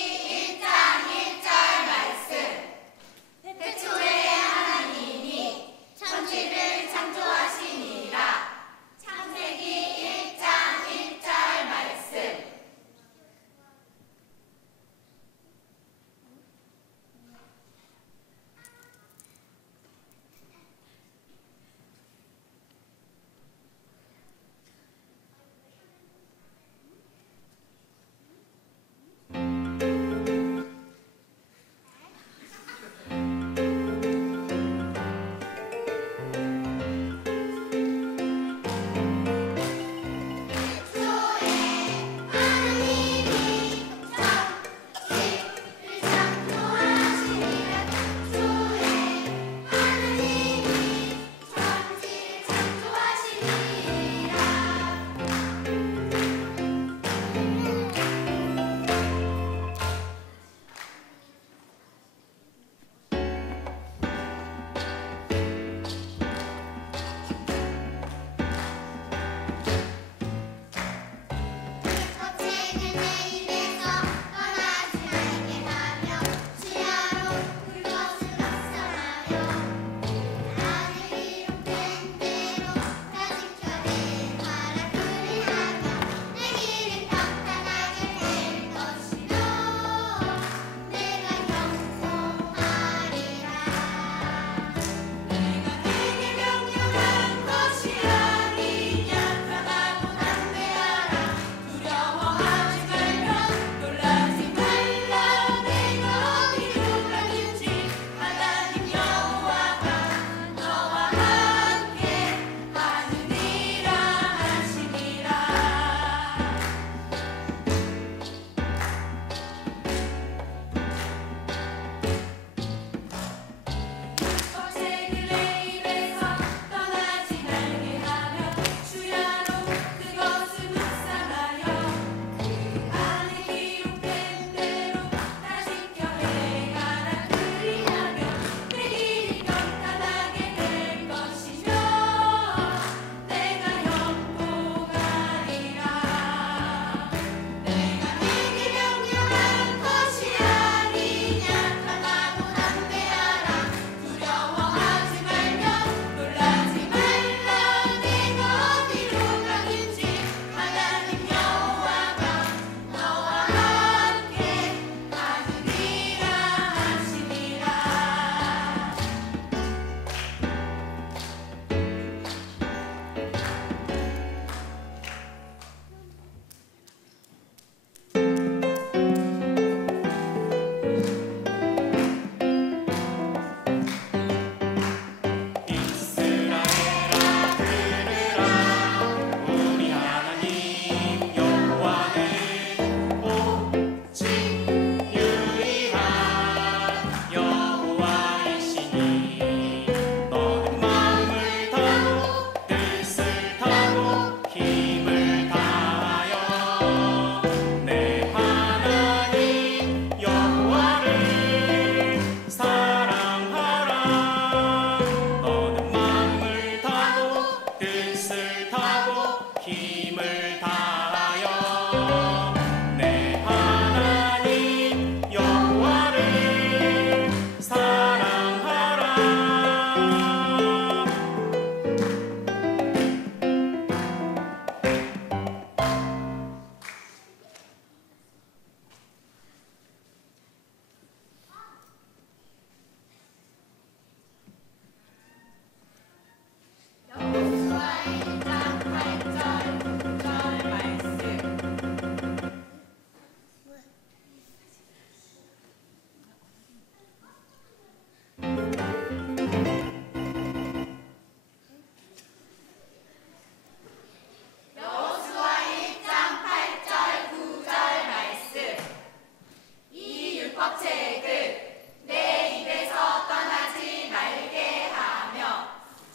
율법책을 내 입에서 떠나지 말게 하며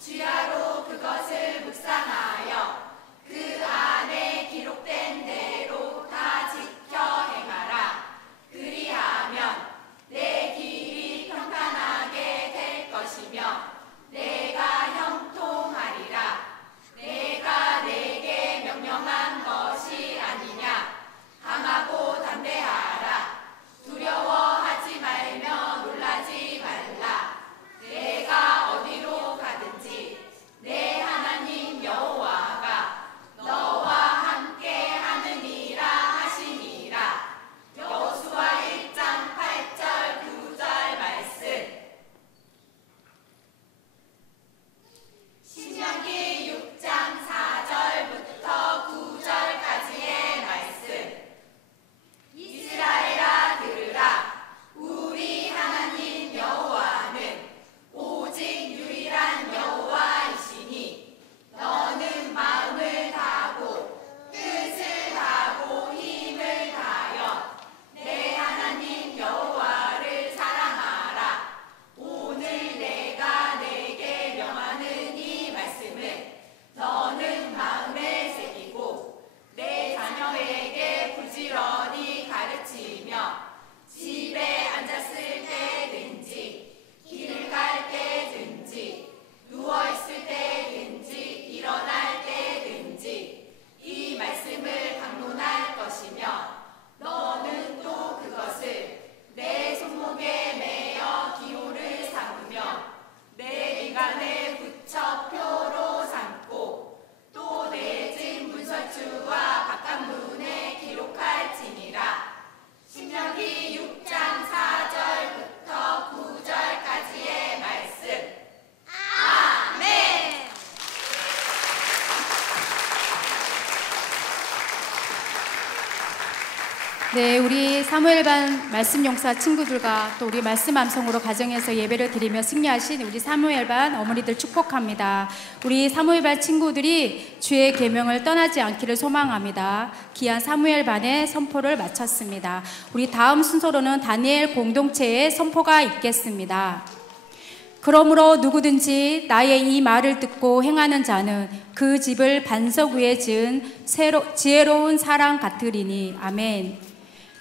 주야로 그것을 묵상하여 그 안에 기록된 대로 다 지켜 행하라. 그리하면 내 길이 평탄하게 될 것이며 내가 형통하리라. 내가 내게 명령한 것이 아니냐. 강하고 담대하라. 두려워하지 말며 놀라지 말라. 내가 어디로 가든지 내 하나님 여호와가 너와 함께 하느니라 하시니라. 여호수아 1장 8절 9절 말씀. 신명기 6장 4절부터 9절까지의 말씀. 이스라엘아 들으라. 우리 하나님 여호와는 오직 유일한 여호와이시니 너는 마음을 다하고 뜻을 다하고 힘을 다하여 내 하나님 여호와를 사랑하라. 오늘 내가 내게 명하는 이 말씀은 너는 마음에 새기고 내 자녀에게 부지런히 가르치며 집에 앉았을 때든지 길을 갈 때든지 누워있을 때든지 일어날 때든지 이 말씀을 강론할 것이며 너는 또 그것을 내 손목에 매어 기호를 삼으며 내 미간에 붙여 표로 삼고 또 내 집 문설주와 바깥문에 기록할지니라. 신명기 6장 4절부터 9절까지의 말씀. 아멘. 네, 우리 사무엘반 말씀용사 친구들과 또 우리 말씀 암송으로 가정에서 예배를 드리며 승리하신 우리 사무엘반 어머니들 축복합니다. 우리 사무엘반 친구들이 주의 계명을 떠나지 않기를 소망합니다. 귀한 사무엘반의 선포를 마쳤습니다. 우리 다음 순서로는 다니엘 공동체의 선포가 있겠습니다. 그러므로 누구든지 나의 이 말을 듣고 행하는 자는 그 집을 반석 위에 지은 지혜로운 사람 같으리니. 아멘.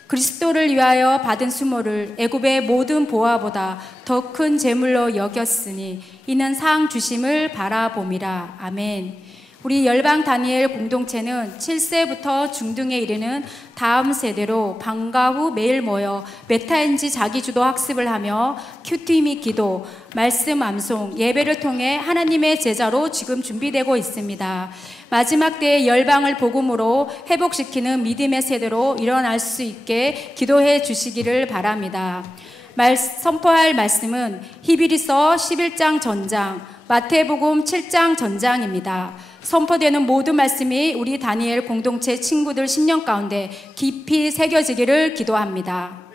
그리스도를 위하여 받은 수모를 애굽의 모든 보화보다 더 큰 재물로 여겼으니 이는 상 주심을 바라봄이라. 아멘. 우리 열방 다니엘 공동체는 7세부터 중등에 이르는 다음 세대로 방과 후 매일 모여 메타인지 자기주도 학습을 하며 큐티 및 기도, 말씀 암송, 예배를 통해 하나님의 제자로 지금 준비되고 있습니다. 마지막 때의 열방을 복음으로 회복시키는 믿음의 세대로 일어날 수 있게 기도해 주시기를 바랍니다. 선포할 말씀은 히브리서 11장 전장, 마태복음 7장 전장입니다. 선포되는 모든 말씀이 우리 다니엘 공동체 친구들 심령 가운데 깊이 새겨지기를 기도합니다.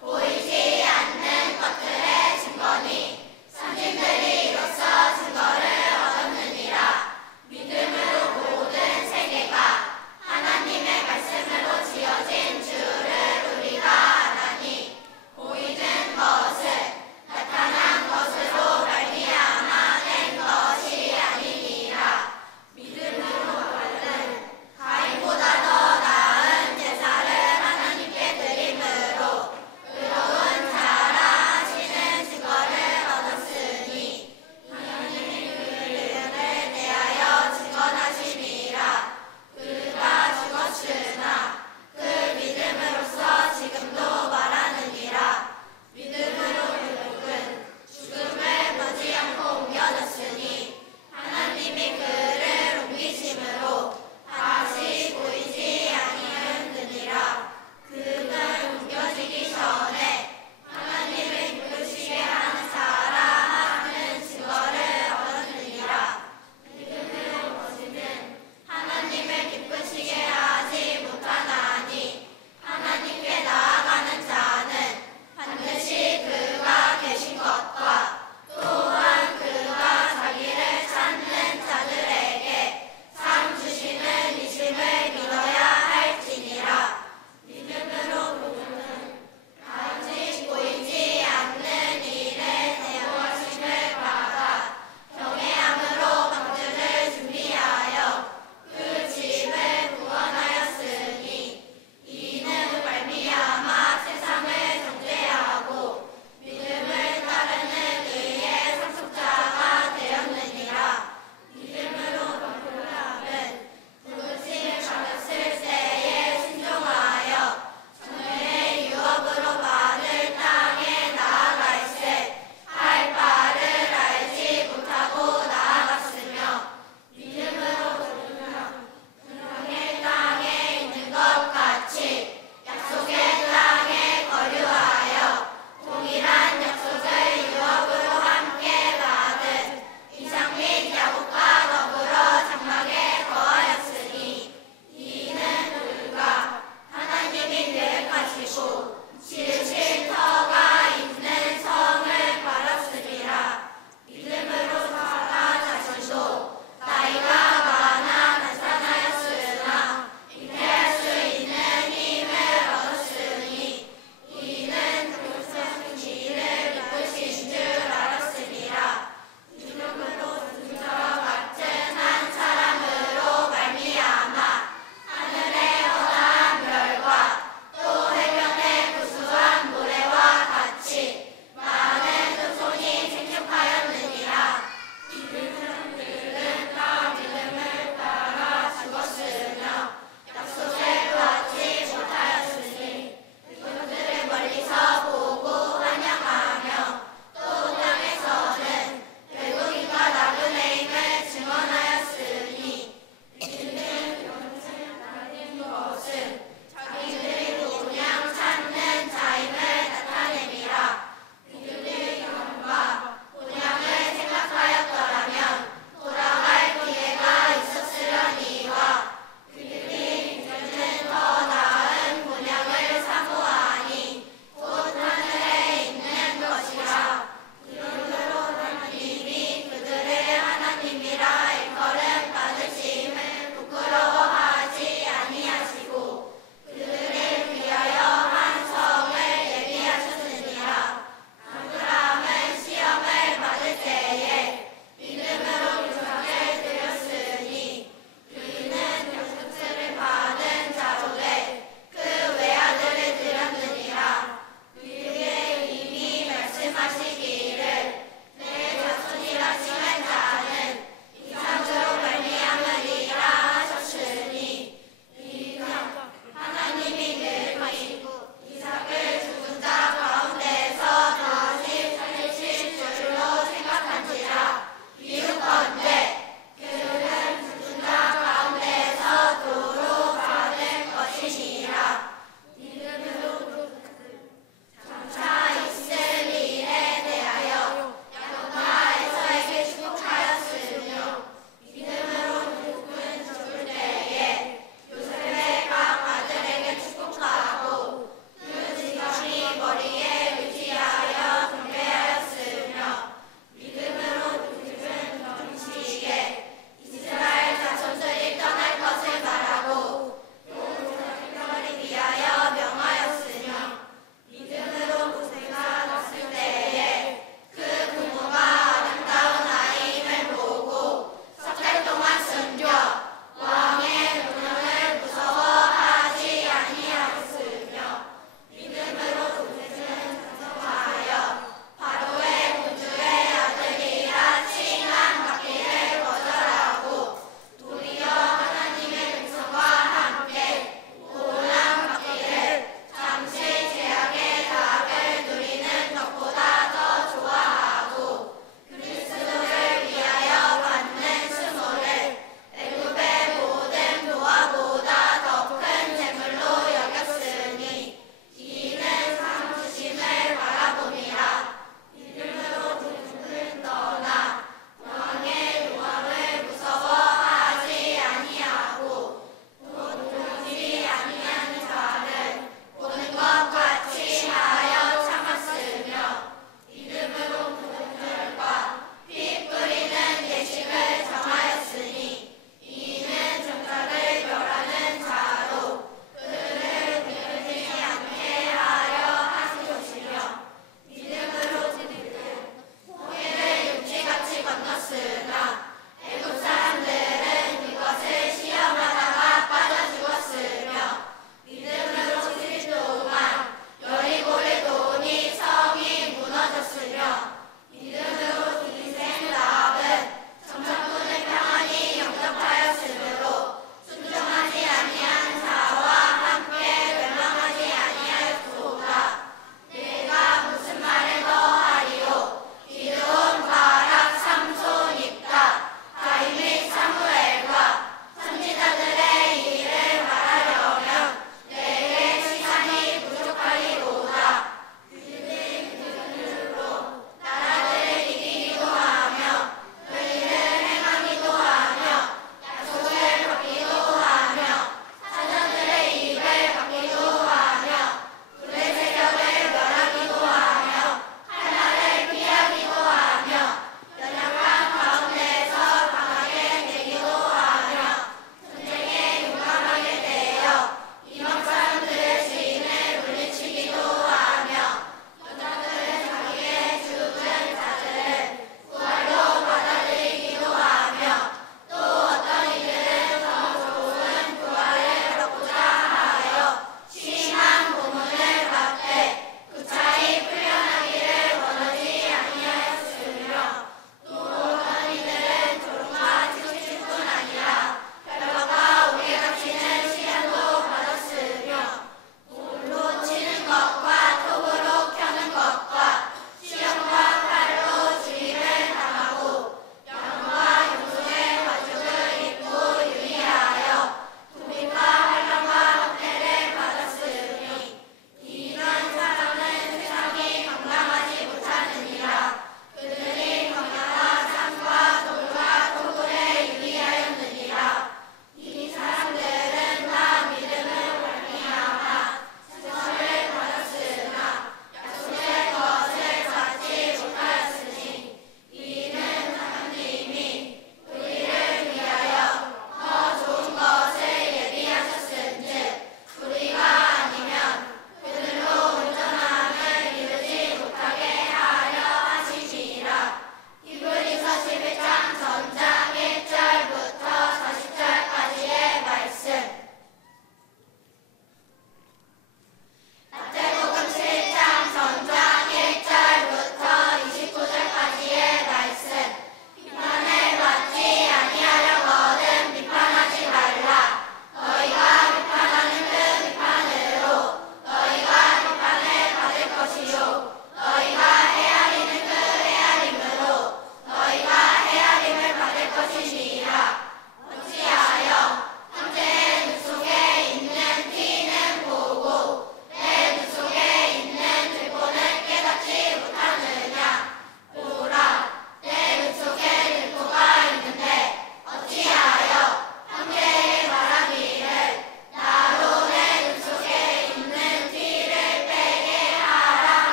보이지 않는 것들의 증거니 선진들이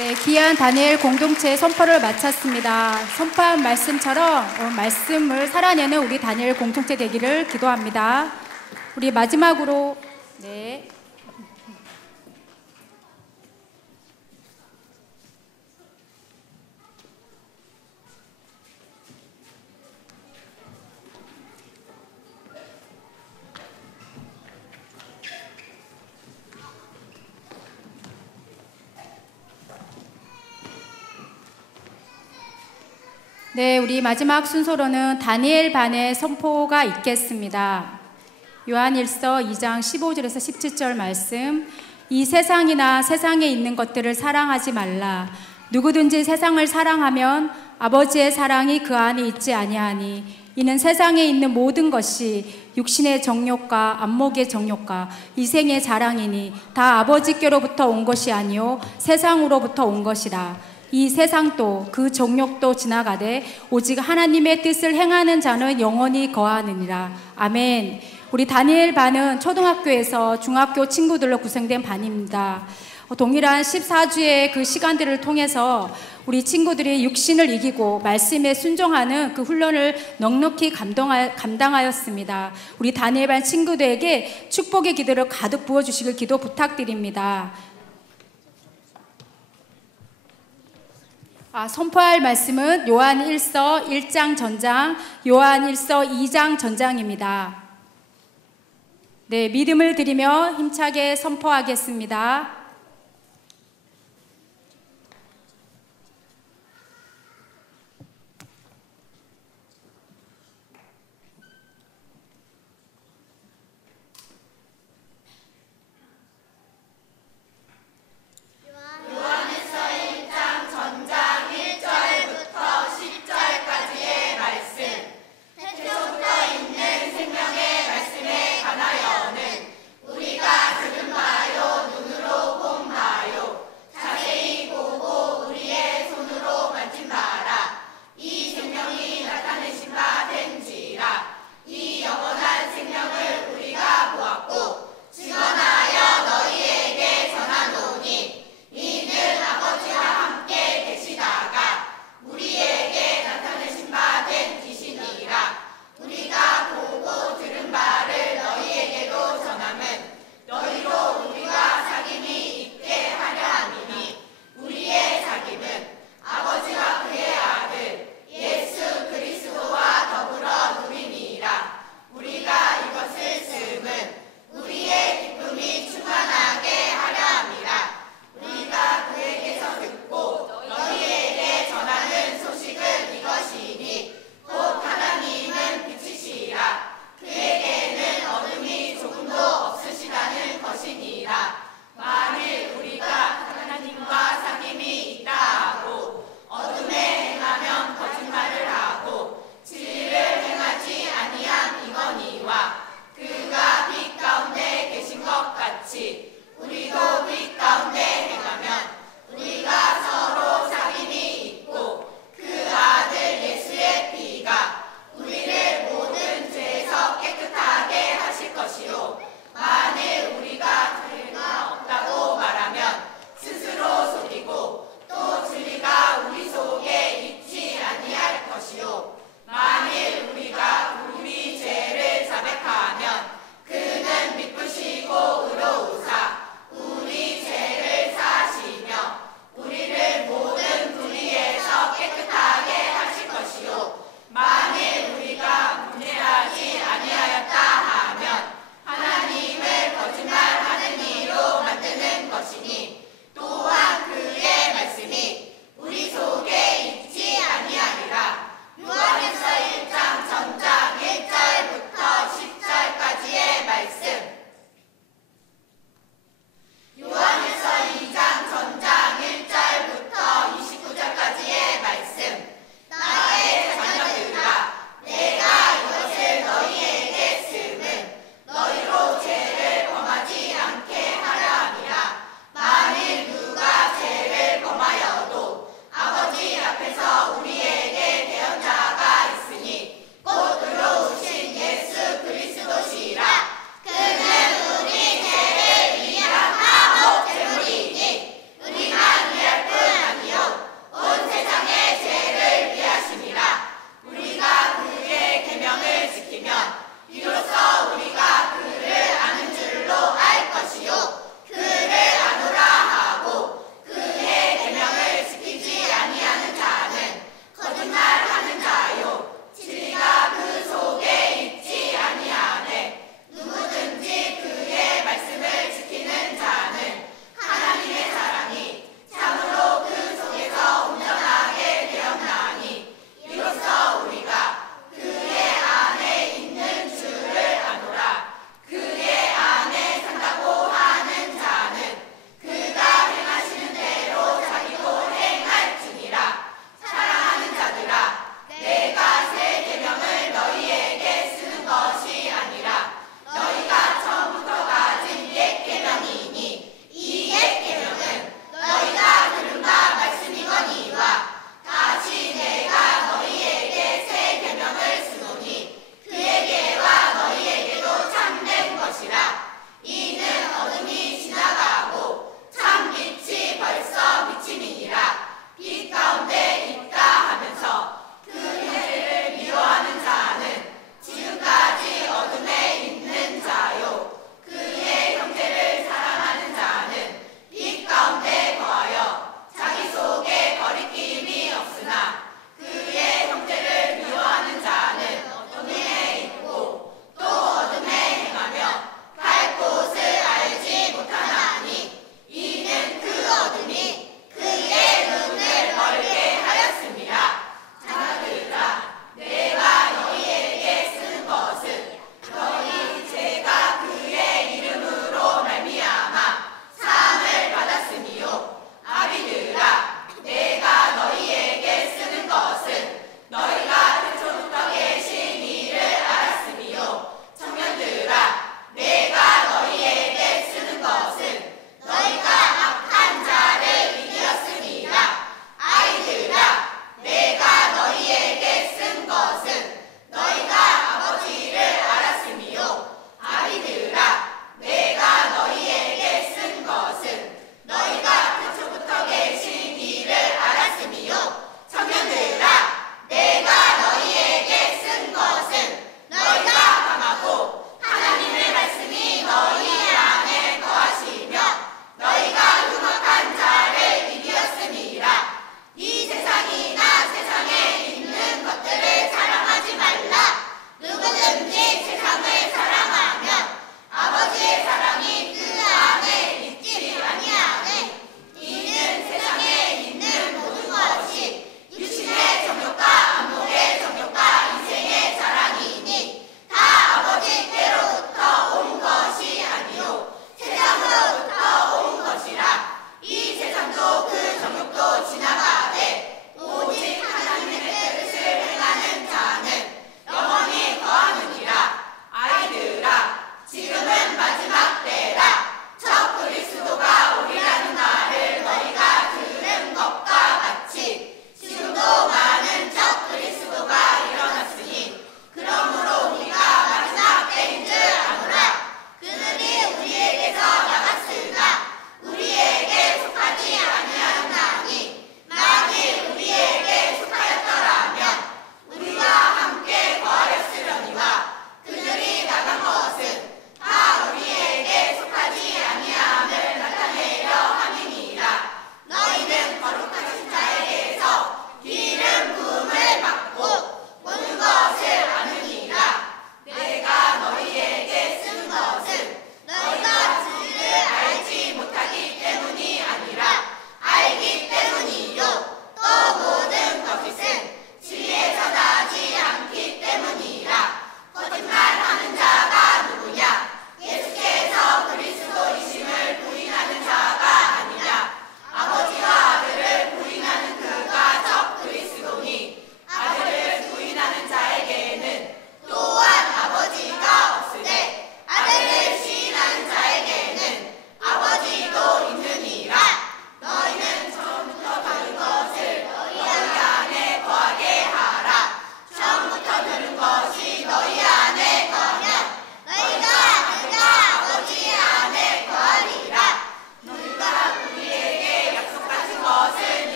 네, 귀한 다니엘 공동체 선포를 마쳤습니다. 선포한 말씀처럼 말씀을 살아내는 우리 다니엘 공동체 되기를 기도합니다. 우리 마지막으로 네. 네, 우리 마지막 순서로는 다니엘 반의 선포가 있겠습니다. 요한일서 2장 15절에서 17절 말씀. 이 세상이나 세상에 있는 것들을 사랑하지 말라. 누구든지 세상을 사랑하면 아버지의 사랑이 그 안에 있지 아니하니 이는 세상에 있는 모든 것이 육신의 정욕과 안목의 정욕과 이생의 자랑이니 다 아버지께로부터 온 것이 아니요 세상으로부터 온 것이라. 이 세상도 그 정욕도 지나가되 오직 하나님의 뜻을 행하는 자는 영원히 거하느니라. 아멘. 우리 다니엘 반은 초등학교에서 중학교 친구들로 구성된 반입니다. 동일한 14주의 그 시간들을 통해서 우리 친구들이 육신을 이기고 말씀에 순종하는 그 훈련을 넉넉히 감당하였습니다. 우리 다니엘 반 친구들에게 축복의 기도를 가득 부어주시길 기도 부탁드립니다. 선포할 말씀은 요한일서 1장 전장, 요한일서 2장 전장입니다. 네, 믿음을 드리며 힘차게 선포하겠습니다. 우리가 들은 바요 눈으로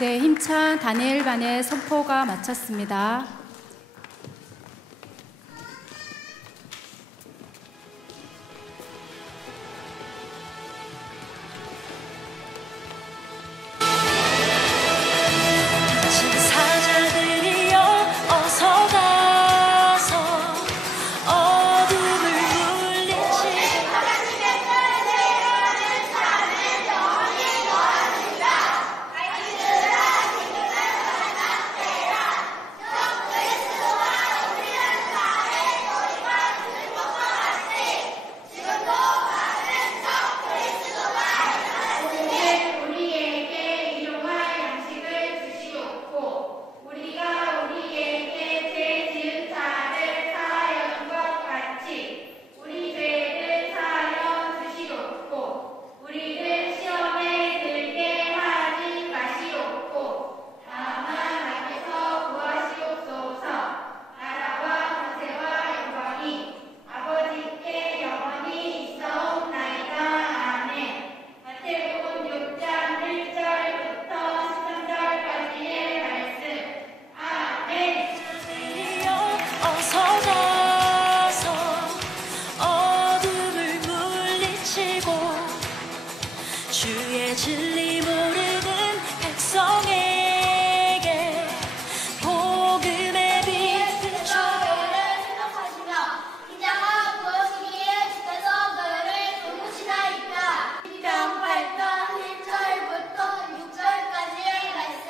네, 힘찬 다니엘 반의 선포가 마쳤습니다. 주의 진리 모르는 백성에게 복음의 빛 너희를 생각하시며 인자가 무엇이기에 주께서 너희를 돌보시나이까. 1편 1절부터 6절까지의 말씀.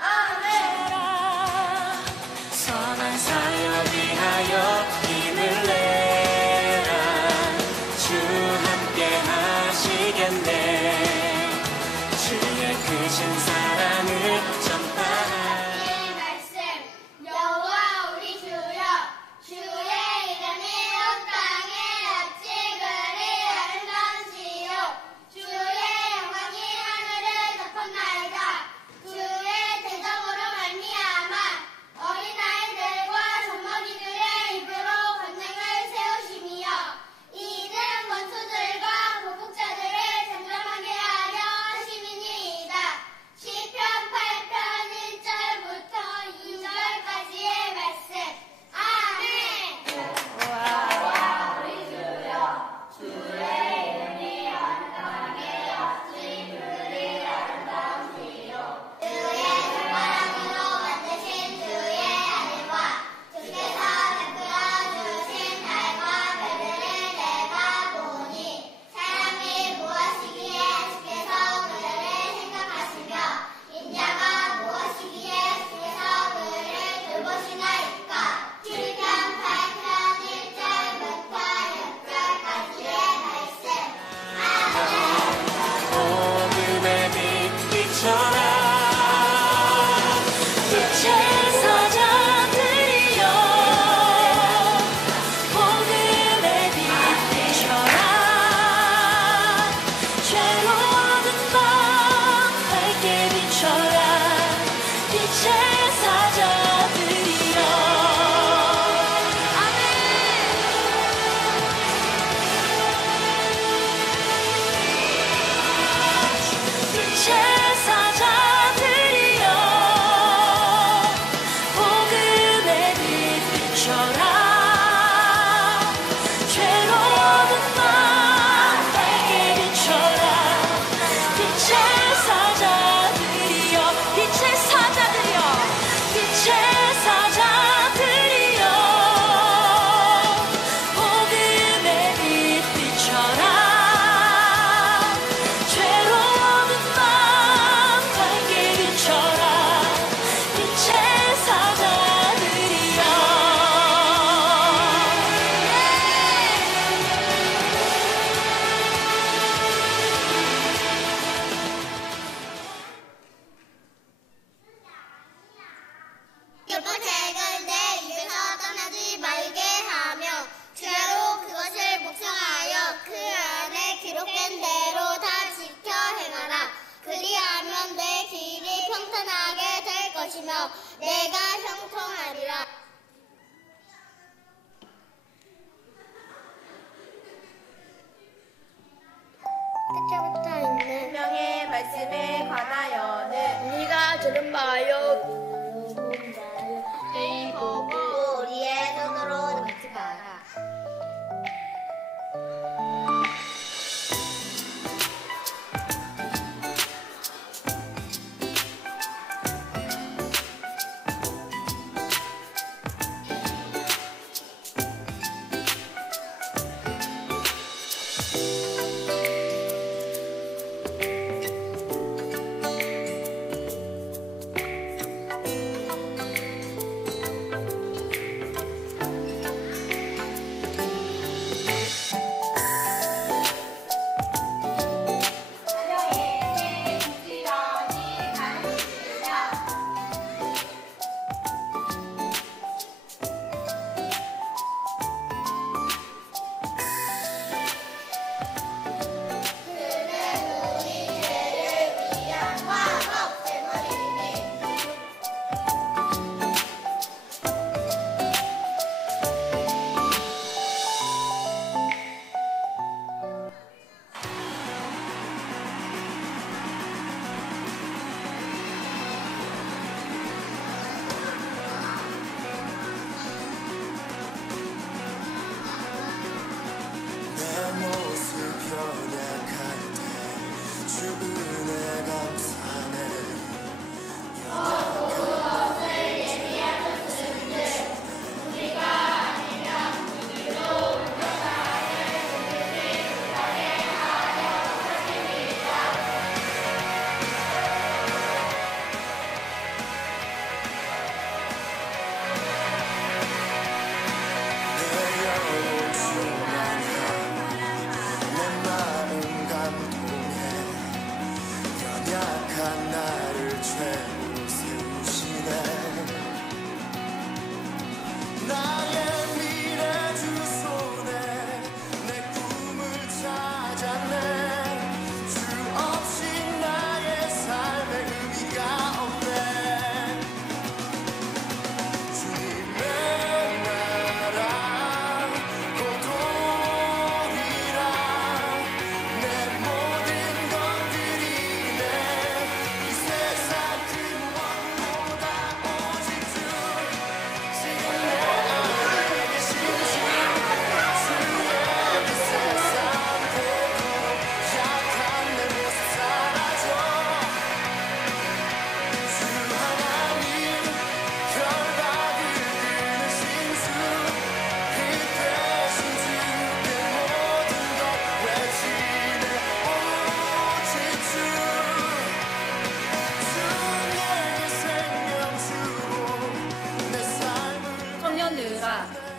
아멘. 선한 사역 위하여 힘을 내라. 주 함께 하시겠네. 주의 크신 사랑을 전파하라. 말씀. 여호와 우리 주여, 주의 이름이 온 땅에 어찌 그리 아름다운지요. 주의 영광이 하늘을 덮었나이다. 주의 대적으로 말미암아 어린아이들과 젖먹이들의 입으로 권능을 세우심이여. 이는 원수들과 보복자들을 잠잠하게 하려 하심이니이다. 시편 8편 1절부터 2절까지의 말씀. 아멘. 손가락으로 만드신 주의 하늘과 주께서 베풀어 주신 달과 별들을 내가 보니 사람이 무엇이기에 주께서 그를 생각하시며 인자가 무엇이기에 주께서 그를 돌보시나이까. 시편 8편 1절부터 6절까지의 말씀. 아멘. 복음의 빛 비춰라. 빛의 사자들이여 복음의 빛 비춰라. 죄로운 밤 밝게 비춰라. 빛의 사자들이여. 아멘. 빛의 사자들이여 복음의 빛 비춰라. 죄로운 밤 밝게 비춰라. 빛의 사자들이여. 빛의 사자들이여. 빛의 사자들이여 복음의 빛 비춰라. 죄로운 밤 밝게 비춰라. 빛의 사자들이여. 예쁜 책을 내 입에서 떠나지 말게 하며 주야로 그것을 묵상하여 그 안에 기록된 대로 다 지켜 행하라. 그리하면 내 길이 평탄하게 될 것이며 내가 형통하리라. 끝자부터 있는 분명의 말씀에 관하여는 우리가 들은 바요 이 보고 우리의 손으로 묵직하라.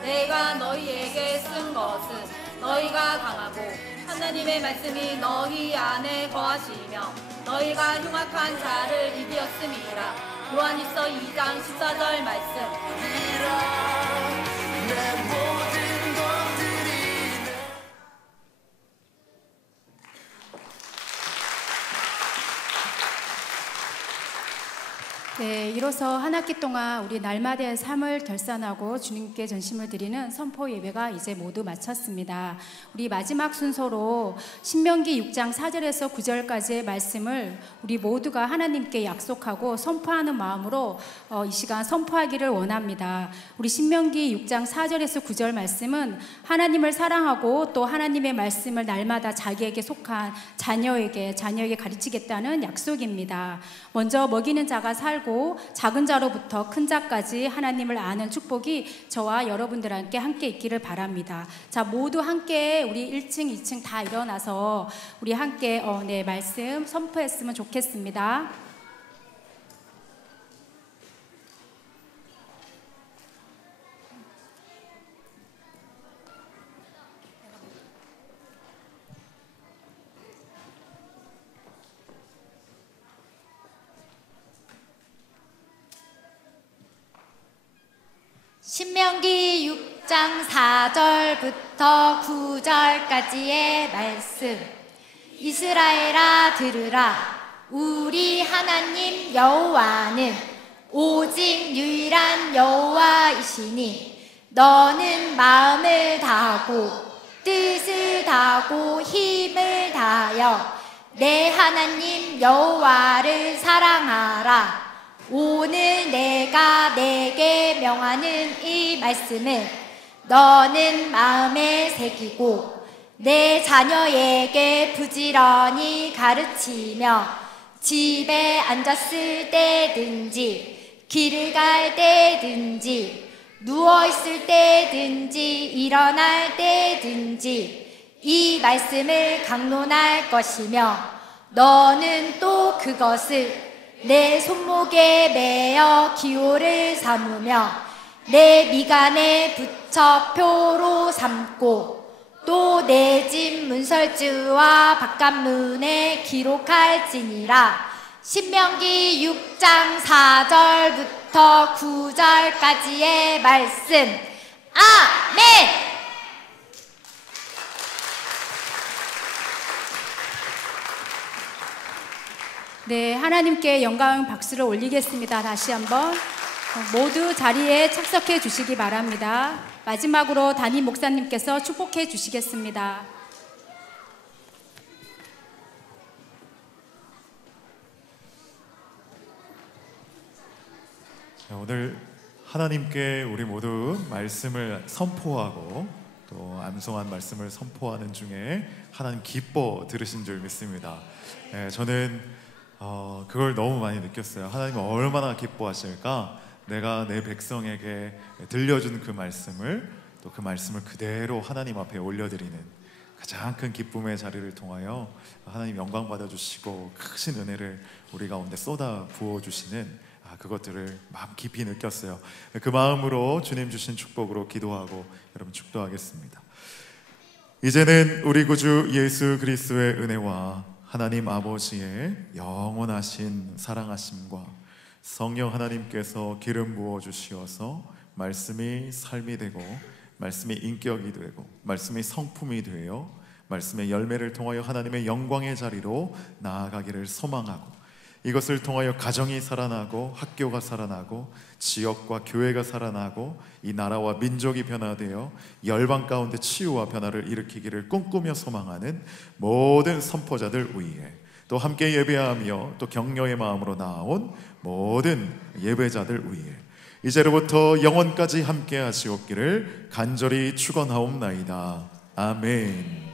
내가 너희에게 쓴 것은 너희가 강하고 하나님의 말씀이 너희 안에 거하시며 너희가 흉악한 자를 이기었음이라. 요한일서 2장 14절 말씀. 네, 이로써 한 학기 동안 우리 날마다의 삶을 결산하고 주님께 전심을 드리는 선포 예배가 이제 모두 마쳤습니다. 우리 마지막 순서로 신명기 6장 4절에서 9절까지의 말씀을 우리 모두가 하나님께 약속하고 선포하는 마음으로 이 시간 선포하기를 원합니다. 우리 신명기 6장 4절에서 9절 말씀은 하나님을 사랑하고 또 하나님의 말씀을 날마다 자기에게 속한 자녀에게 가르치겠다는 약속입니다. 먼저 먹이는 자가 살고 작은 자로부터 큰 자까지 하나님을 아는 축복이 저와 여러분들께 함께 있기를 바랍니다. 자, 모두 함께 우리 1층, 2층 다 일어나서 우리 함께 말씀 선포했으면 좋겠습니다. 신명기 6장 4절부터 9절까지의 말씀. 이스라엘아 들으라. 우리 하나님 여호와는 오직 유일한 여호와이시니 너는 마음을 다하고 뜻을 다하고 힘을 다하여 내 하나님 여호와를 사랑하라. 오늘 내가 내게 명하는 이 말씀을 너는 마음에 새기고 내 자녀에게 부지런히 가르치며 집에 앉았을 때든지 길을 갈 때든지 누워있을 때든지 일어날 때든지 이 말씀을 강론할 것이며 너는 또 그것을 내 손목에 매어 기호를 삼으며 내 미간에 붙여 표로 삼고 또 내 집 문설주와 바깥문에 기록할지니라. 신명기 6장 4절부터 9절까지의 말씀. 아멘. 네, 하나님께 영광 박수를 올리겠습니다. 다시 한번 모두 자리에 착석해 주시기 바랍니다. 마지막으로 담임 목사님께서 축복해 주시겠습니다. 오늘 하나님께 우리 모두 말씀을 선포하고 또 암송한 말씀을 선포하는 중에 하나님 기뻐 들으신 줄 믿습니다. 저는 그걸 너무 많이 느꼈어요. 하나님은 얼마나 기뻐하실까? 내가 내 백성에게 들려준 그 말씀을 또 그 말씀을 그대로 하나님 앞에 올려드리는 가장 큰 기쁨의 자리를 통하여 하나님 영광 받아주시고 크신 은혜를 우리 가운데 쏟아 부어주시는 그것들을 마음 깊이 느꼈어요. 그 마음으로 주님 주신 축복으로 기도하고 여러분 축도하겠습니다. 이제는 우리 구주 예수 그리스도의 은혜와 하나님 아버지의 영원하신 사랑하심과 성령 하나님께서 기름 부어 주시어서 말씀이 삶이 되고 말씀이 인격이 되고 말씀이 성품이 되어 말씀의 열매를 통하여 하나님의 영광의 자리로 나아가기를 소망하고 이것을 통하여 가정이 살아나고 학교가 살아나고 지역과 교회가 살아나고 이 나라와 민족이 변화되어 열방 가운데 치유와 변화를 일으키기를 꿈꾸며 소망하는 모든 선포자들 위에 또 함께 예배하며 또 격려의 마음으로 나온 모든 예배자들 위에 이제로부터 영원까지 함께 하시옵기를 간절히 축원하옵나이다. 아멘.